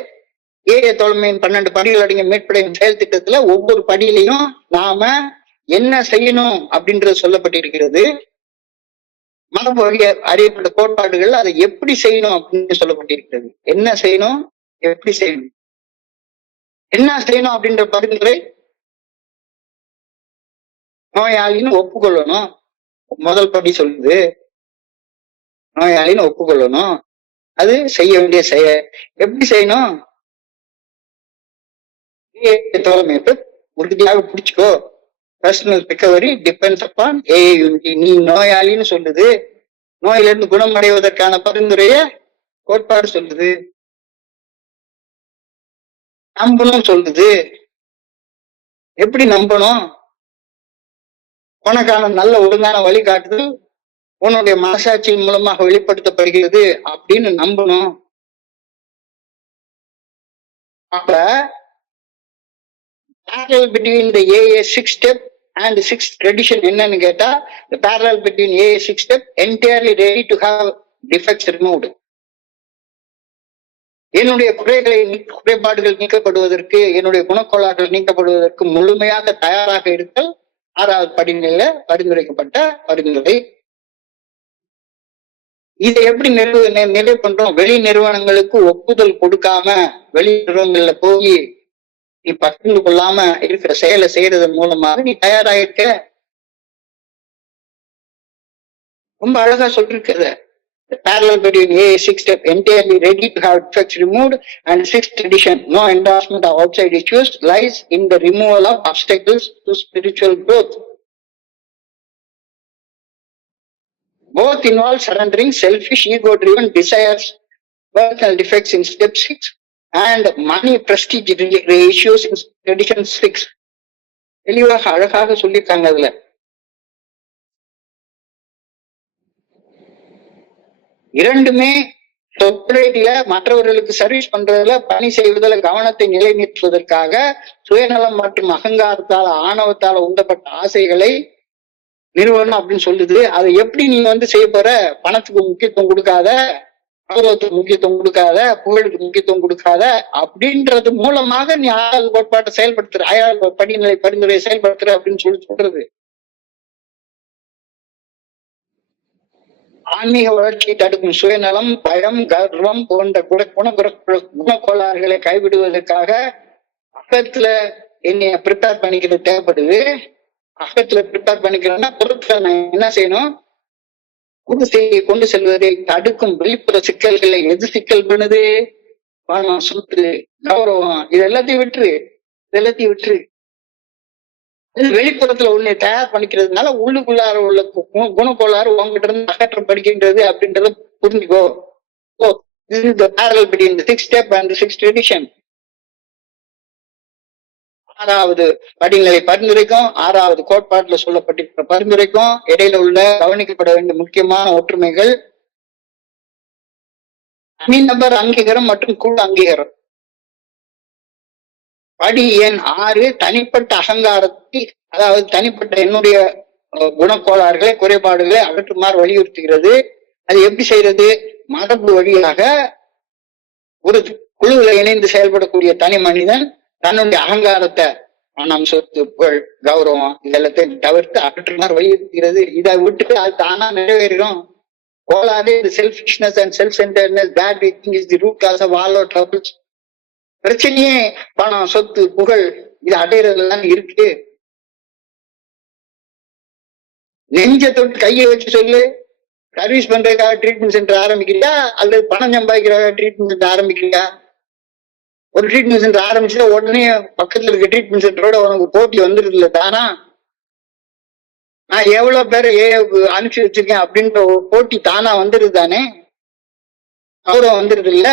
ஏஐ தோழமையின் 12 படிகள் அடங்கிய மீட்படையும் செயல் திட்டத்துல ஒவ்வொரு படியிலையும் நாம என்ன செய்யணும் அப்படின்றது சொல்லப்பட்டிருக்கிறது. மரபு வழி அறியப்பட்ட கோட்பாடுகள் அதை எப்படி செய்யணும் அப்படின்னு சொல்லப்பட்டிருக்கிறது. என்ன செய்யணும், எப்படி செய்யணும், என்ன செய்யணும் அப்படின்ற பரிந்துரை நோயாளின்னு ஒப்புக்கொள்ளணும். முதல் படி சொல்லுது, நோயாளின்னு ஒப்புக்கொள்ளணும். அது செய்ய வேண்டிய செயல். எப்படி செய்யணும்? தோழமையை உறுதியாக பிடிச்சுக்கோ, personal recovery depends upon AI unity. நீ நோயாளின்னு சொல்லுது, நோயிலிருந்து குணமடைவதற்கான பரிந்துரைய கோட்பாடு சொல்லுது, நம்பணும் சொல்லுது. எப்படி நம்பணும்? உனக்கான நல்ல ஒழுங்கான வழிகாட்டுதல் உன்னுடைய மனசாட்சியின் மூலமாக வெளிப்படுத்தப்படுகிறது அப்படின்னு நம்பணும். அப்ப parallel between the AA 6 step and 6th tradition என்னன்னு கேட்டா, the parallel between AA 6 step entirely ready to have defects removed. என்னுடைய குறைபாடுகள் நீக்கப்படுவதற்கு, என்னுடைய குணக்கோளாறுகள் நீக்கப்படுவதற்கு முழுமையாக தயாராக இருத்தல் 6வது படிநிலையில பரிந்துரைக்கப்பட்ட பரிந்துரை. இதை எப்படி நிறைவு பண்றோம்? வெளி நிறுவனங்களுக்கு ஒப்புதல் கொடுக்காம, வெளி நிறுவனங்கள்ல போய் நீ பகிர்ந்து கொள்ளாம இருக்கிற செயலை செய்யறதன் மூலமாக நீ தயாராயிருக்க. ரொம்ப அழகா சொல்லிருக்கிறத. Parallel between AA 6 step entirely ready to have defects removed and 6th tradition no endorsement of outside issues lies in the removal of obstacles to spiritual growth. Both involve surrendering selfish ego driven desires, personal defects in step 6 and money prestige issues in tradition 6. தெளிவாக அழகாக சொல்லியிருக்காங்க. அதுல இரண்டுமே சொசைட்டில மற்றவர்களுக்கு service பண்றதுல, பணி செய்வதில் கவனத்தை நிலைநிறுத்துவதற்காக சுயநலம் மற்றும் அகங்காரத்தால, ஆணவத்தால உந்தப்பட்ட ஆசைகளை நிறுவனம் அப்படின்னு சொல்லுது. அதை எப்படி நீங்க செய்ய போற? பணத்துக்கு முக்கியத்துவம் கொடுக்காத, கௌரவத்துக்கு முக்கியத்துவம் கொடுக்காத, புகழுக்கு முக்கியத்துவம் கொடுக்காத அப்படின்றது மூலமாக நீ 6வது கோட்பாட்டை செயல்படுத்துற, 6வது படிநிலை பரிந்துரையை செயல்படுத்துற அப்படின்னு சொல்றது. ஆன்மீக வளர்ச்சியை தடுக்கும் சுயநலம், பயம், கர்வம் போன்ற குணக்கோளாறுகளை கைவிடுவதற்காக அகத்துல என்னைய ப்ரிப்பேர் பண்ணிக்கிறது தேவைப்படுது. அகத்துல ப்ரிப்பேர் பண்ணிக்கிறேன்னா பொருட்களை நான் என்ன செய்யணும்? கொண்டு செல்வதை தடுக்கும் வெளிப்புற சிக்கல்களை எது சிக்கல் பண்ணுது? பணம், சொத்து, கௌரவம், இது எல்லாத்தையும் விட்டுரு. வெளிப்புறத்துல உன்னை தயார் பண்ணிக்கிறதுனால உள்ளுக்குள்ளார உள்ள குணக்கோளாறு உங்ககிட்ட இருந்து அகற்றம் படிக்கின்றது அப்படின்றத புரிஞ்சுக்கோ. This is the parallel between the 6th step and the 6th tradition. 6வது படிநிலை பரிந்துரைக்கும் 6வது கோட்பாட்டுல சொல்லப்பட்டிருக்கிற பரிந்துரைக்கும் இடையில உள்ள கவனிக்கப்பட வேண்டிய முக்கியமான ஒற்றுமைகள் தனிநபர் அங்கீகாரம் மற்றும் குழு அங்கீகாரம். படி எண் 6 தனிப்பட்ட அகங்காரத்தை, அதாவது தனிப்பட்ட என்னுடைய குணக்கோளாறுகளை, குறைபாடுகளை அகற்றுமாறு வலியுறுத்துகிறது. அது எப்படி செய்யறது? மரபு வழியாக ஒரு குழுவில் இணைந்து செயல்படக்கூடிய தனி மனிதன் தன்னுடைய அகங்காரத்தை, பணம், சொத்து, புகழ், கௌரவம் இதெல்லாத்தையும் தவிர்த்து அகற்றுமாறு வலியுறுத்துகிறது. இதை விட்டுட்டு அது தானா நிறைவேறும். கோளாறு selfishness and self centredness, bad thinking is the root cause of all our troubles. பிரச்சனையே பணம், சொத்து, புகழ் இது அடையிறதுலாம் இருக்கு. நெஞ்ச தொட்டு கையை வச்சு சொல்லு, சர்வீஸ் பண்றதுக்காக ட்ரீட்மெண்ட் சென்டர் ஆரம்பிக்கிறியா அல்லது பணம் சம்பாதிக்கிறதுக்காக ட்ரீட்மெண்ட் சென்டர் ஆரம்பிக்கிறியா? ஒரு ட்ரீட்மெண்ட் சென்டர் ஆரம்பிச்சுட்டா உடனே பக்கத்துல இருக்க ட்ரீட்மெண்ட் சென்டரோட உனக்கு போட்டி வந்துருது இல்ல தானா? நான் எவ்வளவு பேரை அனுப்பிச்சு வச்சிருக்கேன் அப்படின்ற ஒரு போட்டி தானா வந்துருது தானே? கௌரவம் வந்துருது இல்ல,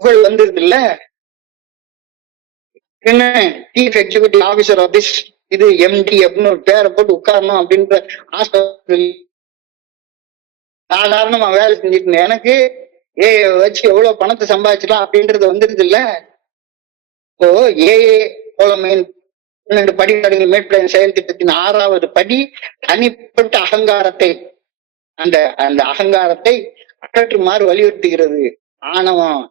புகழ் வந்துருது இல்ல. என்ன chief executive officer of this, இது எம்டி அப்படின்னு ஒரு பேரை போட்டு உட்காரணும் அப்படின்ற ஆசை சாதாரணமா வேலை செஞ்சுட்டு எனக்கு வச்சு எவ்வளவு பணத்தை சம்பாதிச்சிடலாம் அப்படின்றது வந்துருது இல்ல. இப்போ போலமையின் 12 படிநிலைகள் மேற்கொள்ள செயல் திட்டத்தின் 6வது படி தனிப்பட்ட அகங்காரத்தை, அந்த அகங்காரத்தை அகற்றுமாறு வலியுறுத்துகிறது. ஆணவம்,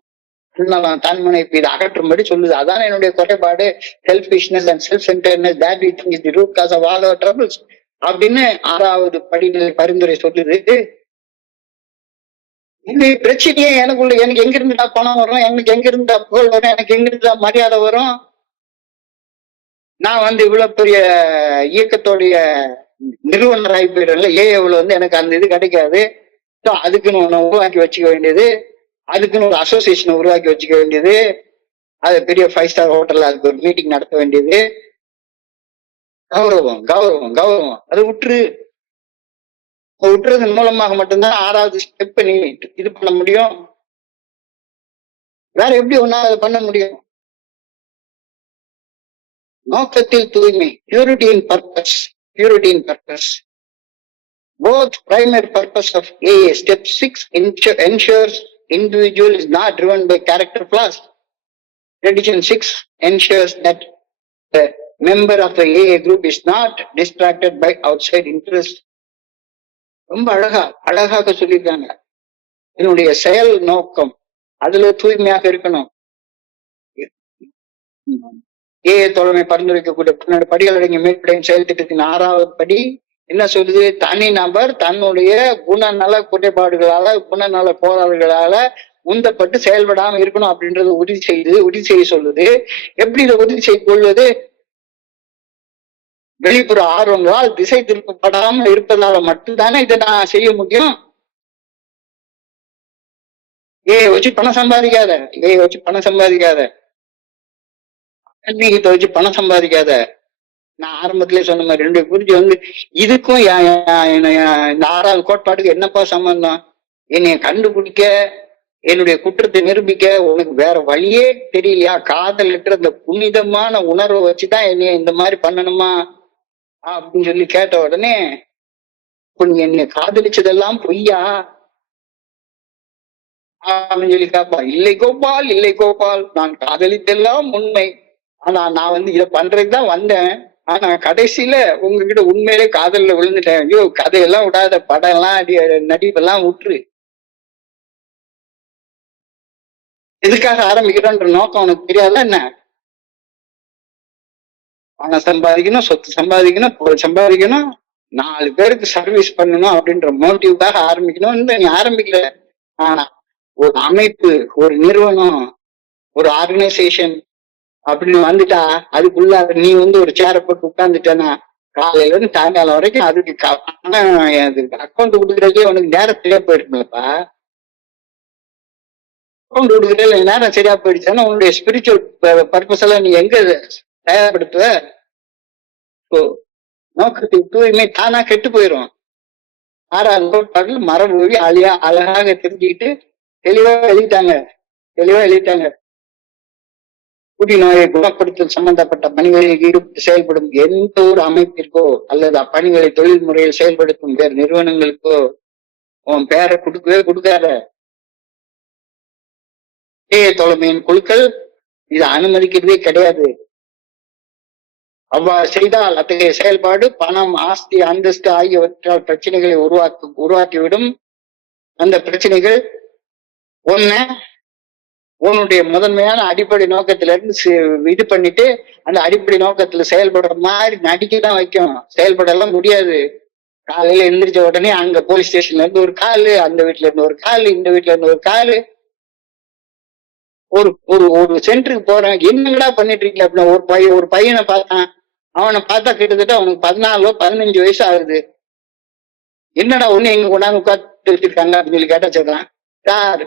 தன்முனைப்பு இதை அகற்றும்படி சொல்லுது. அதான் என்னுடைய குறைபாடு, selfishness and self centredness, that we think is the root cause of all our troubles அப்படின்னு 6வது படிநிலை பரிந்துரை சொல்லுது. இந்த பிரச்சனையே எனக்கு எங்க இருந்துட்டா பணம் வரும், எனக்கு எங்க இருந்தா புகழ் வரும், எனக்கு எங்க இருந்தா மரியாதை வரும், நான் இவ்வளவு பெரிய இயக்கத்தோடைய நிறுவனர் ஆகி போயிடும்ல, ஏஏவுல எனக்கு அந்த இது கிடைக்காது. அதுக்குன்னு ஒண்ணு உருவாக்கி வச்சுக்க வேண்டியது, அதுக்குன்னு ஒரு அசோசியேஷனை உருவாக்கி வச்சுக்க வேண்டியது, அது பெரிய 5 ஸ்டார் ஹோட்டல்ல அதுக்கு ஒரு மீட்டிங் நடத்த வேண்டியது, கௌரவம் கௌரவம் கௌரவம் அதை விட்டுறதன் மூலமாக மட்டும்தான் 6வது ஸ்டெப் நீ இது பண்ண முடியும். வேற எப்படி ஒன்னால அதை பண்ண முடியும்? நோக்கத்தில் தூய்மை, purity in purpose, purity in purpose. Both primary purpose of AA step 6 ensures individual is not driven by character flaws. Tradition 6 ensures that the member of the AA group is not distracted by outside interest. ரொம்ப அழகாக சொல்லியிருக்காங்க. என்னுடைய செயல் நோக்கம் அதுல தூய்மையாக இருக்கணும். AA தோழமை பரிந்துரைக்கக்கூடிய 12 படிகள் அடங்கிய மேற்படையும் செயல் திட்டத்தின் 6வது படி என்ன சொல்லுது? தனி நபர் தன்னுடைய குணநல குறைபாடுகளால குணநல போராளிகளால உந்தப்பட்டு செயல்படாம இருக்கணும் அப்படின்றத உறுதி செய்ய சொல்லுது. எப்படி இதை உறுதி செய்து கொள்வது? வெளிப்புற ஆர்வங்களால் திசை திருப்பப்படாம இருப்பதால மட்டும்தானே இதை நான் செய்ய முடியும். வச்சு பணம் சம்பாதிக்காத, வச்சு பணம் சம்பாதிக்காத, ஆன்மீகத்தை வச்சு பணம் சம்பாதிக்காத. நான் ஆரம்பத்திலே சொன்ன மாதிரி 2 குறிஞ்சி வந்து இதுக்கும் இந்த 6வது கோட்பாட்டுக்கு என்னப்பா சம்பந்தம்? என்னைய கண்டுபிடிக்க, என்னுடைய குற்றத்தை நிரூபிக்க உனக்கு வேற வழியே தெரியலையா? காதல்ன்ற அந்த புனிதமான உணர்வை வச்சுதான் என்னைய இந்த மாதிரி பண்ணணுமா அப்படின்னு சொல்லி கேட்ட உடனே, இப்ப நீ என்னை காதலிச்சதெல்லாம் பொய்யா அப்படின்னு சொல்லி கேப்பா. இல்லை கோபால், இல்லை கோபால், நான் காதலித்தெல்லாம் உண்மை. ஆனா நான் வந்து இதை பண்றதுதான் வந்தேன். ஆனா கடைசியில உங்ககிட்ட உண்மையிலே காதல்ல விழுந்துட்டேன். ஐயோ, கதையெல்லாம் விடாத, படம் எல்லாம் நடிப்பெல்லாம் விட்டுரு. எதுக்காக ஆரம்பிக்கிறோன்ற நோக்கம் உனக்கு தெரியாதா என்ன? பணம் சம்பாதிக்கணும், சொத்து சம்பாதிக்கணும், பொருள் சம்பாதிக்கணும், 4 பேருக்கு சர்வீஸ் பண்ணணும் அப்படின்ற மோட்டிவ்காக ஆரம்பிக்கணும். நீ ஆரம்பிக்கல. ஆனா ஒரு அமைப்பு, ஒரு நிறுவனம், ஒரு ஆர்கனைசேஷன் அப்படின்னு வந்துட்டா அதுக்குள்ள நீ வந்து ஒரு சேரை போட்டு உட்கார்ந்துட்டேன்னா காலையில இருந்து சாயங்காலம் வரைக்கும் அதுக்கு அக்கௌண்ட் கொடுக்குறதுக்கே உனக்கு நேரம் சரியா போயிருக்குல்லப்பா. அக்கௌண்ட் கொடுக்குறதுல நேரம் சரியா போயிடுச்சுன்னா உன்னுடைய ஸ்பிரிச்சுவல் பர்பஸ் எல்லாம் நீ எங்க தயார்படுத்துவ? நோக்கத்துக்கு தூய்மை தானா கெட்டு போயிடும். 6வது கோட்பாடுல மரபு வழி அழகாக தெரிஞ்சுக்கிட்டு தெளிவா எழுதிட்டாங்க. குடிநோயை குணப்படுத்தல் சம்பந்தப்பட்ட பணிகளில் ஈடுபட்டு செயல்படும் எந்த ஒரு அமைப்பிற்கோ அல்லது அப்பணிகளை தொழில் முறையில் செயல்படுத்தும் வேறு நிறுவனங்களுக்கோ உன் பேரை கொடுக்கவே கொடுக்காத. தோழமையின் குழுக்கள் இதை அனுமதிக்கிறதே கிடையாது. அவ்வாறு செய்தால் அத்தகைய செயல்பாடு பணம், ஆஸ்தி, அந்தஸ்து ஆகியவற்றால் பிரச்சனைகளை உருவாக்கிவிடும். அந்த பிரச்சனைகள் உன்னுடைய முதன்மையான அடிப்படை நோக்கத்துல இருந்து இது பண்ணிட்டு அந்த அடிப்படை நோக்கத்துல செயல்படுற மாதிரி நடிக்கதான் வைக்கும். செயல்படலாம் முடியாது. காலையில எந்திரிச்ச உடனே அங்க போலீஸ் ஸ்டேஷன்ல இருந்து ஒரு காலு, அந்த வீட்டுல இருந்து ஒரு காலு, இந்த வீட்டுல இருந்து ஒரு காலு. ஒரு சென்டருக்கு போறேன், என்னங்கடா பண்ணிட்டு இருக்கீங்க அப்படின்னா ஒரு பையனை பார்த்தான். அவனை பார்த்தா கிட்டத்தட்ட அவனுக்கு 14-15 வயசு ஆகுது. என்னடா ஒண்ணு எங்க கொண்டாந்து உட்காந்து வச்சிருக்காங்க அப்படின்னு சொல்லி கேட்டா சொல்றான், சார்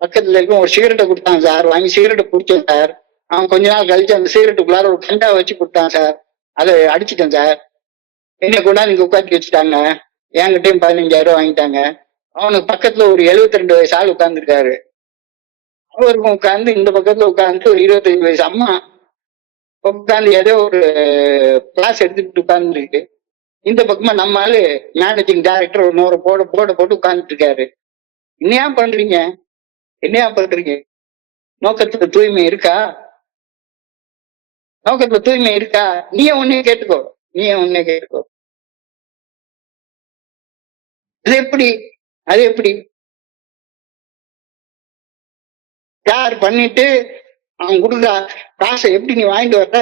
பக்கத்துல இருக்க ஒரு சிகரெட்டை கொடுத்தான் சார், வாங்கி சிகரெட்டை குடிச்சேன் சார். அவன் கொஞ்ச நாள் கழிச்சு அந்த சிகரெட்டுக்குள்ளார ஒரு கண்டா வச்சு கொடுத்தான் சார், அதை அடிச்சுட்டேன் சார். என்ன கொண்டாந்து இங்க உட்காந்து வச்சுட்டாங்க, என்கிட்டயும் 15,000 வாங்கிட்டாங்க. அவனுக்கு பக்கத்துல ஒரு 72 வயசு ஆள் உட்கார்ந்துருக்காரு. அவருக்கும் உட்கார்ந்து இந்த பக்கத்துல உட்கார்ந்து ஒரு 25 வயசு அம்மா உட்கார்ந்து ஏதோ ஒரு கிளாஸ் எடுத்துட்டு உட்கார்ந்துருக்கு. இந்த பக்கமா நம்மளால மேனேஜிங் டைரக்டர் ஒரு 100 போட்டு உட்கார்ந்துட்டு இருக்காரு. என்னையா பண்றீங்க? நோக்கத்துல தூய்மை இருக்கா? நீயே உன்னைய கேட்டுக்கோ. அது எப்படி யார் பண்ணிட்டு அவன் கொடுக்குற காசை எப்படி நீ வாங்கிட்டு வர்ற?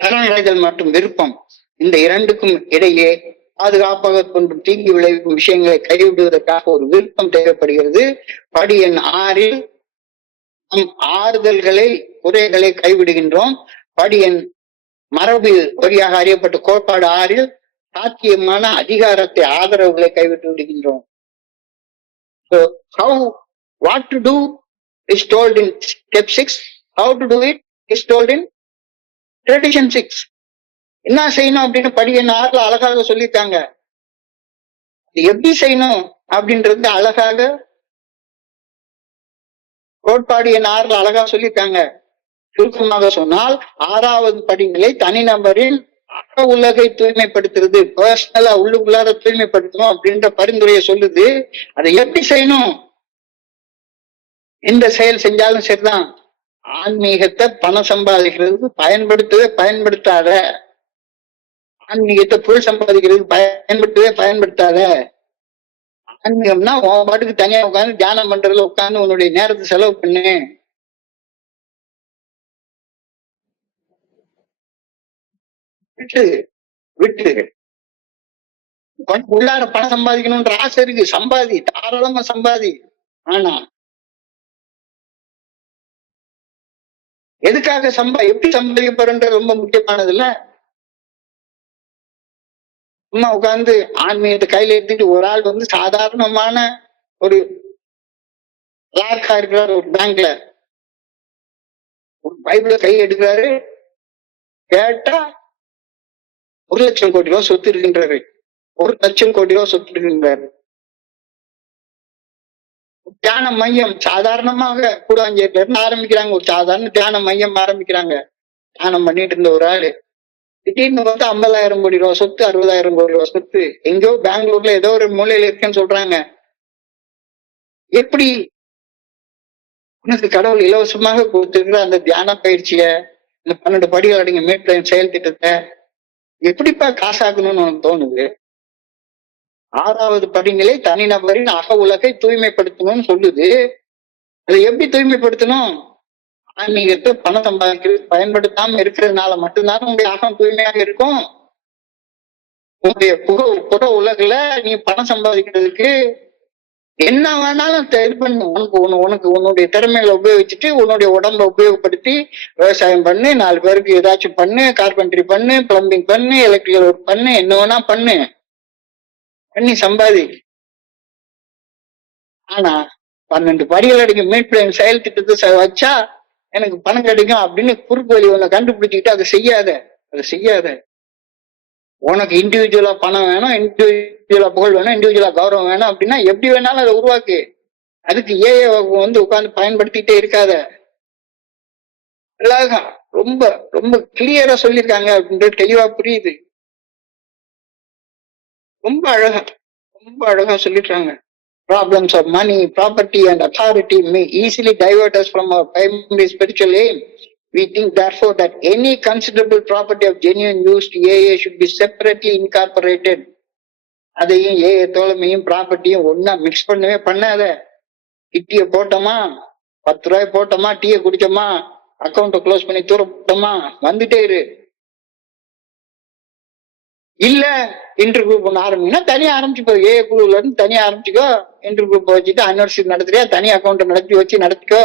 அறநிலைகள் மற்றும் விருப்பம், இந்த இரண்டுக்கும் இடையே பாதுகாப்பாக கொண்டும் தீங்கு விளைவிக்கும் விஷயங்களை கைவிடுவதற்காக ஒரு விருப்பம் தேவைப்படுகிறது. படி எண் 6 நம் ஆறுதல்களை, குறைகளை கைவிடுகின்றோம். படி எண் மரபு வழியாக அறியப்பட்ட கோட்பாடு 6 சாத்தியமான அதிகாரத்தை, ஆதரவுகளை கைவிட்டு விடுகின்றோம். So what to do is told in step 6. How to do it is told in tradition 6. என்ன செய்யணும் அப்படின்னு படி எண் 6ல அழகாக சொல்லியிருக்காங்க. எப்படி செய்யணும் அப்படின்றது அழகாக கோட்பாடு எண் 6ல அழகா சொல்லியிருக்காங்க. சுருக்கமாக சொன்னால் 6வது படிநிலை தனிநபரின் அக உலகை தூய்மைப்படுத்துறது, பர்சனலா உள்ளுக்குள்ளார தூய்மைப்படுத்தணும் அப்படின்ற பரிந்துரையை சொல்லுது. அதை எப்படி செய்யணும்? எந்த செயல் செஞ்சாலும் சரிதான், ஆன்மீகத்தை பணம் சம்பாதிக்கிறதுக்கு பயன்படுத்தாத, ஆன்மீகத்தை பொருள் சம்பாதிக்கிறதுக்கு பயன்படுத்தாத. ஆன்மீகம்னா உன் பாட்டுக்கு தனியா உட்காந்து தியானம் பண்றதுல உட்காந்து உன்னுடைய நேரத்தை செலவு பண்ணு. விட்டு உள்ளார பணம் சம்பாதிக்கணும்ன்ற ஆசை இருக்கு, சம்பாதி, தாராளமா சம்பாதி. ஆனா எதுக்காக எப்படி சம்பாதிக்க போறன்றது ரொம்ப முக்கியமானது இல்ல. சும்மா உட்கார்ந்து ஆன்மீகத்தை கையில எடுத்துட்டு ஒரு ஆள் வந்து சாதாரணமான ஒரு கிளார்க்கா இருக்கிறார் ஒரு பேங்க்ல, ஒரு பைபிள கை எடுக்கிறாரு, கேட்டா 1,00,000 கோடி ரூபாய் சொத்து இருக்கின்றாரு, 1,00,000 கோடி ரூபாய் சொத்து இருக்கின்றாரு. தியான மையம் சாதாரணமாக கூடாஞ்சேரியில இருந்து ஆரம்பிக்கிறாங்க, ஒரு சாதாரண தியான மையம் ஆரம்பிக்கிறாங்க. தியானம் பண்ணிட்டு இருந்த ஒரு ஆளு திடீர்னு பார்த்தா 50,000 கோடி ரூபாய் சொத்து, 60,000 கோடி ரூபாய் சொத்து எங்கேயோ பெங்களூர்ல ஏதோ ஒரு மூலையில இருக்குன்னு சொல்றாங்க. எப்படி உனக்கு கடவுள் இலவசமாக கொடுத்திருக்கிற அந்த தியான பயிற்சிய, இந்த 12 படிகள் அடங்கிய மீட்பின் செயல் திட்டத்தை எப்படிப்பா காசாக்கணும்னு உனக்கு தோணுது? 6வது படிநிலை தனிநபரின் அக உலகை தூய்மைப்படுத்தணும்னு சொல்லுது. அதை எப்படி தூய்மைப்படுத்தணும்? ஆன்மீகத்தை பணம் சம்பாதிக்கிறது பயன்படுத்தாம இருக்கிறதுனால மட்டும்தான் உங்களுடைய அகம் தூய்மையாக இருக்கும். உங்களுடைய புற உலகுல நீ பணம் சம்பாதிக்கிறதுக்கு என்ன வேணாலும் இது பண்ணு. உனக்கு உன்னுடைய திறமைகளை உபயோகிச்சுட்டு உன்னுடைய உடம்ப உபயோகப்படுத்தி விவசாயம் பண்ணு, 4 பேருக்கு ஏதாச்சும் பண்ணு, கார்பென்ட்ரி பண்ணு, பிளம்பிங் பண்ணு, எலக்ட்ரிக்கல் ஒர்க் பண்ணு, என்ன வேணா பண்ணி சம்பாதி. ஆனா 12 படிகள் அடங்கிய மீட்பு செயல் திட்டத்தை வச்சா எனக்கு பணம் கிடைக்கும் அப்படின்னு குறுக்கு வழி ஒண்ணு கண்டுபிடிச்சிக்கிட்டு அதை செய்யாத. உனக்கு இண்டிவிஜுவலா பணம் வேணும், இண்டிவிஜுவலா புகழ் வேணும், இண்டிவிஜுவலா கௌரவம் வேணும் அப்படின்னா எப்படி வேணாலும் அதை உருவாக்கு. அதுக்கு ஏஐ வந்து உட்கார்ந்து பயன்படுத்திட்டே இருக்காத. அழகா ரொம்ப ரொம்ப கிளியரா சொல்லியிருக்காங்க அப்படின்றது தெளிவா புரியுது. ரொம்ப அழகா சொல்லிடுறாங்க. Problems of money, property and authority may easily divert us from our primary spiritual aim. We think therefore that any considerable property of genuine use to AA should be separately incorporated. அதையும் AA தோழமையும் ப்ராப்பர்ட்டியும் ஒன்னா mix பண்ணவே பண்ணாத. கிட்டிய போட்டோமா, 10 ரூபாய் போட்டோமா, டீயை குடிச்சோமா, அக்கௌண்ட்டை close பண்ணி தூர போட்டோமா, வந்துட்டே இரு. இல்ல இன்டர் குரூப் ஒண்ணு ஆரம்பிங்கன்னா தனியா ஆரம்பிச்சுக்கோ, ஏ குழுல இருந்து தனியா ஆரம்பிச்சுக்கோ. இன்டர் குரூப் வச்சுட்டு அனிவர்சரி நடத்துறியா, தனி account நடத்திக்கோ.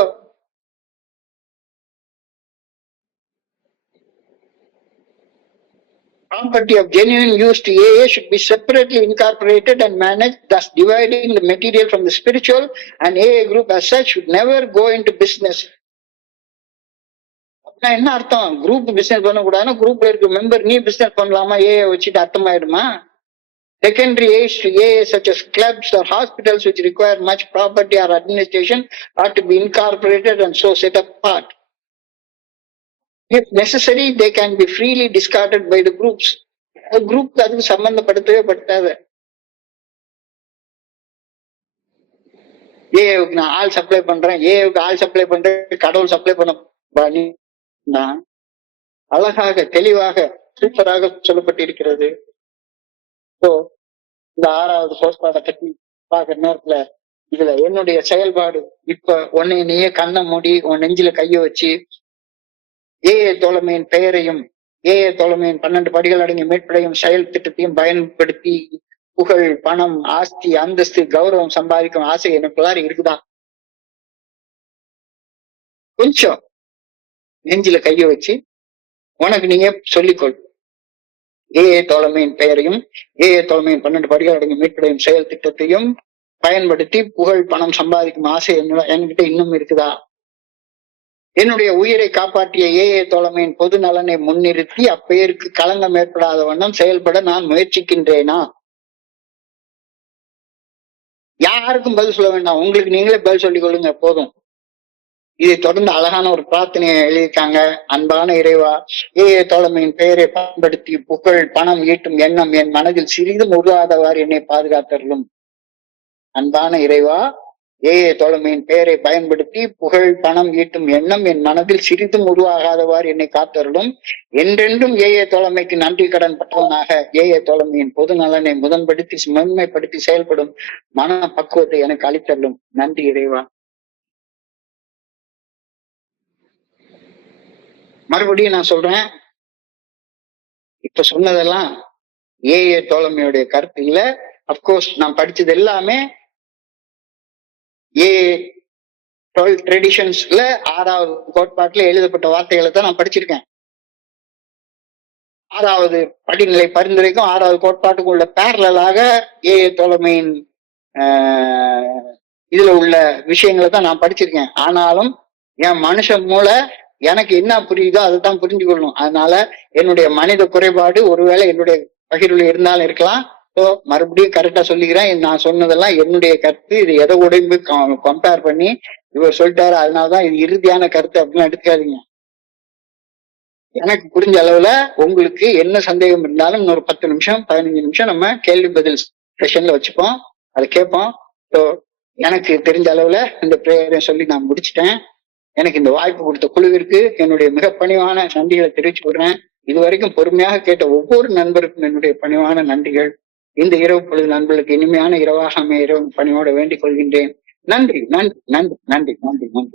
Property of genuine use to AA should be separately incorporated and managed, thus dividing the material from the spiritual, and AA group as such should never go into business. என்ன அர்த்தம்? Group business பண்ணக்கூடாதுன்னா குரூப்ல இருக்க member நீ business பண்ணலாமா AI வச்சுட்டு அர்த்தமாயிடுமா? Secondary aids to AA such as clubs or hospitals which require much property or administration are to be incorporated and so set apart. If necessary, they can be freely discarded by the groups. Group அதுக்கு சம்பந்தப்படுத்தவே படுத்தாத. ஏஐக்கு நான் ஆள் supply பண்றேன், ஏஐக்கு ஆள் supply பண்றேன், கடவுள் supply பண்ண அழகாக தெளிவாக சூப்பராக சொல்லப்பட்டிருக்கிறது. இந்த 6வது கோட்பாடை பற்றி பார்க்கிற நேரத்துல இதுல என்னுடைய செயல்பாடு இப்ப உன்னை நீயே கண்ணை மூடி உன் நெஞ்சில கைய வச்சு ஏஏ தோழமையின் பெயரையும் ஏஏ தோழமையின் 12 படிகள் அடங்கிய மீட்படையும் செயல் திட்டத்தையும் பயன்படுத்தி புகழ், பணம், ஆஸ்தி, அந்தஸ்து, கௌரவம் சம்பாதிக்கும் ஆசை எனக்குள்ளார இருக்குதா? கொஞ்சம் நெஞ்சில கைய வச்சு உனக்கு நீங்க சொல்லிக்கொள். ஏஏ தோழமையின் பெயரையும் ஏஏ தோழமையின் 12 படிகள் அடங்கிய மீட்படையும் செயல் திட்டத்தையும் பயன்படுத்தி புகழ், பணம் சம்பாதிக்கும் ஆசை என்கிட்ட இன்னும் இருக்குதா? என்னுடைய உயிரை காப்பாற்றிய ஏஏ தோழமையின் பொது நலனை முன்னிறுத்தி அப்பெயருக்கு களங்கம் ஏற்படாத வண்ணம் செயல்பட நான் முயற்சிக்கின்றேனா? யாருக்கும் பதில் சொல்ல வேண்டாம், உங்களுக்கு நீங்களே பதில் சொல்லிக் கொள்ளுங்க போதும். இதை தொடர்ந்து அழகான ஒரு பிரார்த்தனையை எழுதியிருக்காங்க. அன்பான இறைவா, ஏஏ தோழமையின் பெயரை பயன்படுத்தி புகழ் பணம் ஈட்டும் எண்ணம் என் மனதில் சிறிதும் உருவாதவாறு என்னை பாதுகாத்தருளும். அன்பான இறைவா, ஏஏ தோழமையின் பெயரை பயன்படுத்தி புகழ் பணம் ஈட்டும் எண்ணம் என் மனதில் சிறிதும் உருவாகாதவாறு என்னை காத்தருளும். என்றென்றும் ஏஏ தோழமைக்கு நன்றி கடன் பட்டவனாக ஏஏ தோழமையின் பொது நலனை முதன்படுத்தி மேன்மைப்படுத்தி செயல்படும் மன பக்குவத்தை எனக்கு அளித்தருளும். நன்றி இறைவா. மறுபடியும் நான் சொல்றேன், இப்ப சொன்னதெல்லாம் ஏஏ தோழமையுடைய கருத்து இல்ல. அப்கோர்ஸ் நான் படிச்சது எல்லாமே ட்ரெடிஷன்ஸ்ல 6வது கோட்பாட்டுல எழுதப்பட்ட வார்த்தைகளை தான் நான் படிச்சிருக்கேன். 6வது படிநிலை பரிந்துரைக்கும் 6வது கோட்பாட்டுக்கு உள்ள பேரலாக ஏஏ தோழமையின் இதுல உள்ள விஷயங்களை தான் நான் படிச்சிருக்கேன். ஆனாலும் என் மனுஷன் மூளை எனக்கு என்ன புரியுதோ அதை தான் புரிஞ்சு கொள்ளணும். அதனால என்னுடைய மனித குறைபாடு ஒருவேளை என்னுடைய பகிர்வுல இருந்தாலும் இருக்கலாம். ஸோ மறுபடியும் கரெக்டா சொல்லிக்கிறேன், நான் சொன்னதெல்லாம் என்னுடைய கருத்து. இது எதை உடம்பு கம்பேர் பண்ணி இவர் சொல்லிட்டாரு அதனாலதான் இது இறுதியான கருத்து அப்படின்னு எடுத்துக்காதீங்க. எனக்கு புரிஞ்ச அளவுல உங்களுக்கு என்ன சந்தேகம் இருந்தாலும் இன்னொரு 10 நிமிஷம் 15 நிமிஷம் நம்ம கேள்வி பதில் செஷன்ல வச்சுப்போம், அதை கேட்போம். ஸோ எனக்கு தெரிஞ்ச அளவுல இந்த பிரேயரை சொல்லி நான் முடிச்சுட்டேன். எனக்கு இந்த வாய்ப்பு கொடுத்த குழுவிற்கு என்னுடைய மிக பணிவான நன்றிகளை தெரிவிச்சு கொள்றேன். இதுவரைக்கும் பொறுமையாக கேட்ட ஒவ்வொரு நண்பருக்கும் என்னுடைய பணிவான நன்றிகள். இந்த இரவு பொழுது நண்பர்களுக்கு இனிமையான இரவாக அமைய இரவு பணியோட வேண்டிக் கொள்கின்றேன். நன்றி நன்றி நன்றி நன்றி நன்றி நன்றி.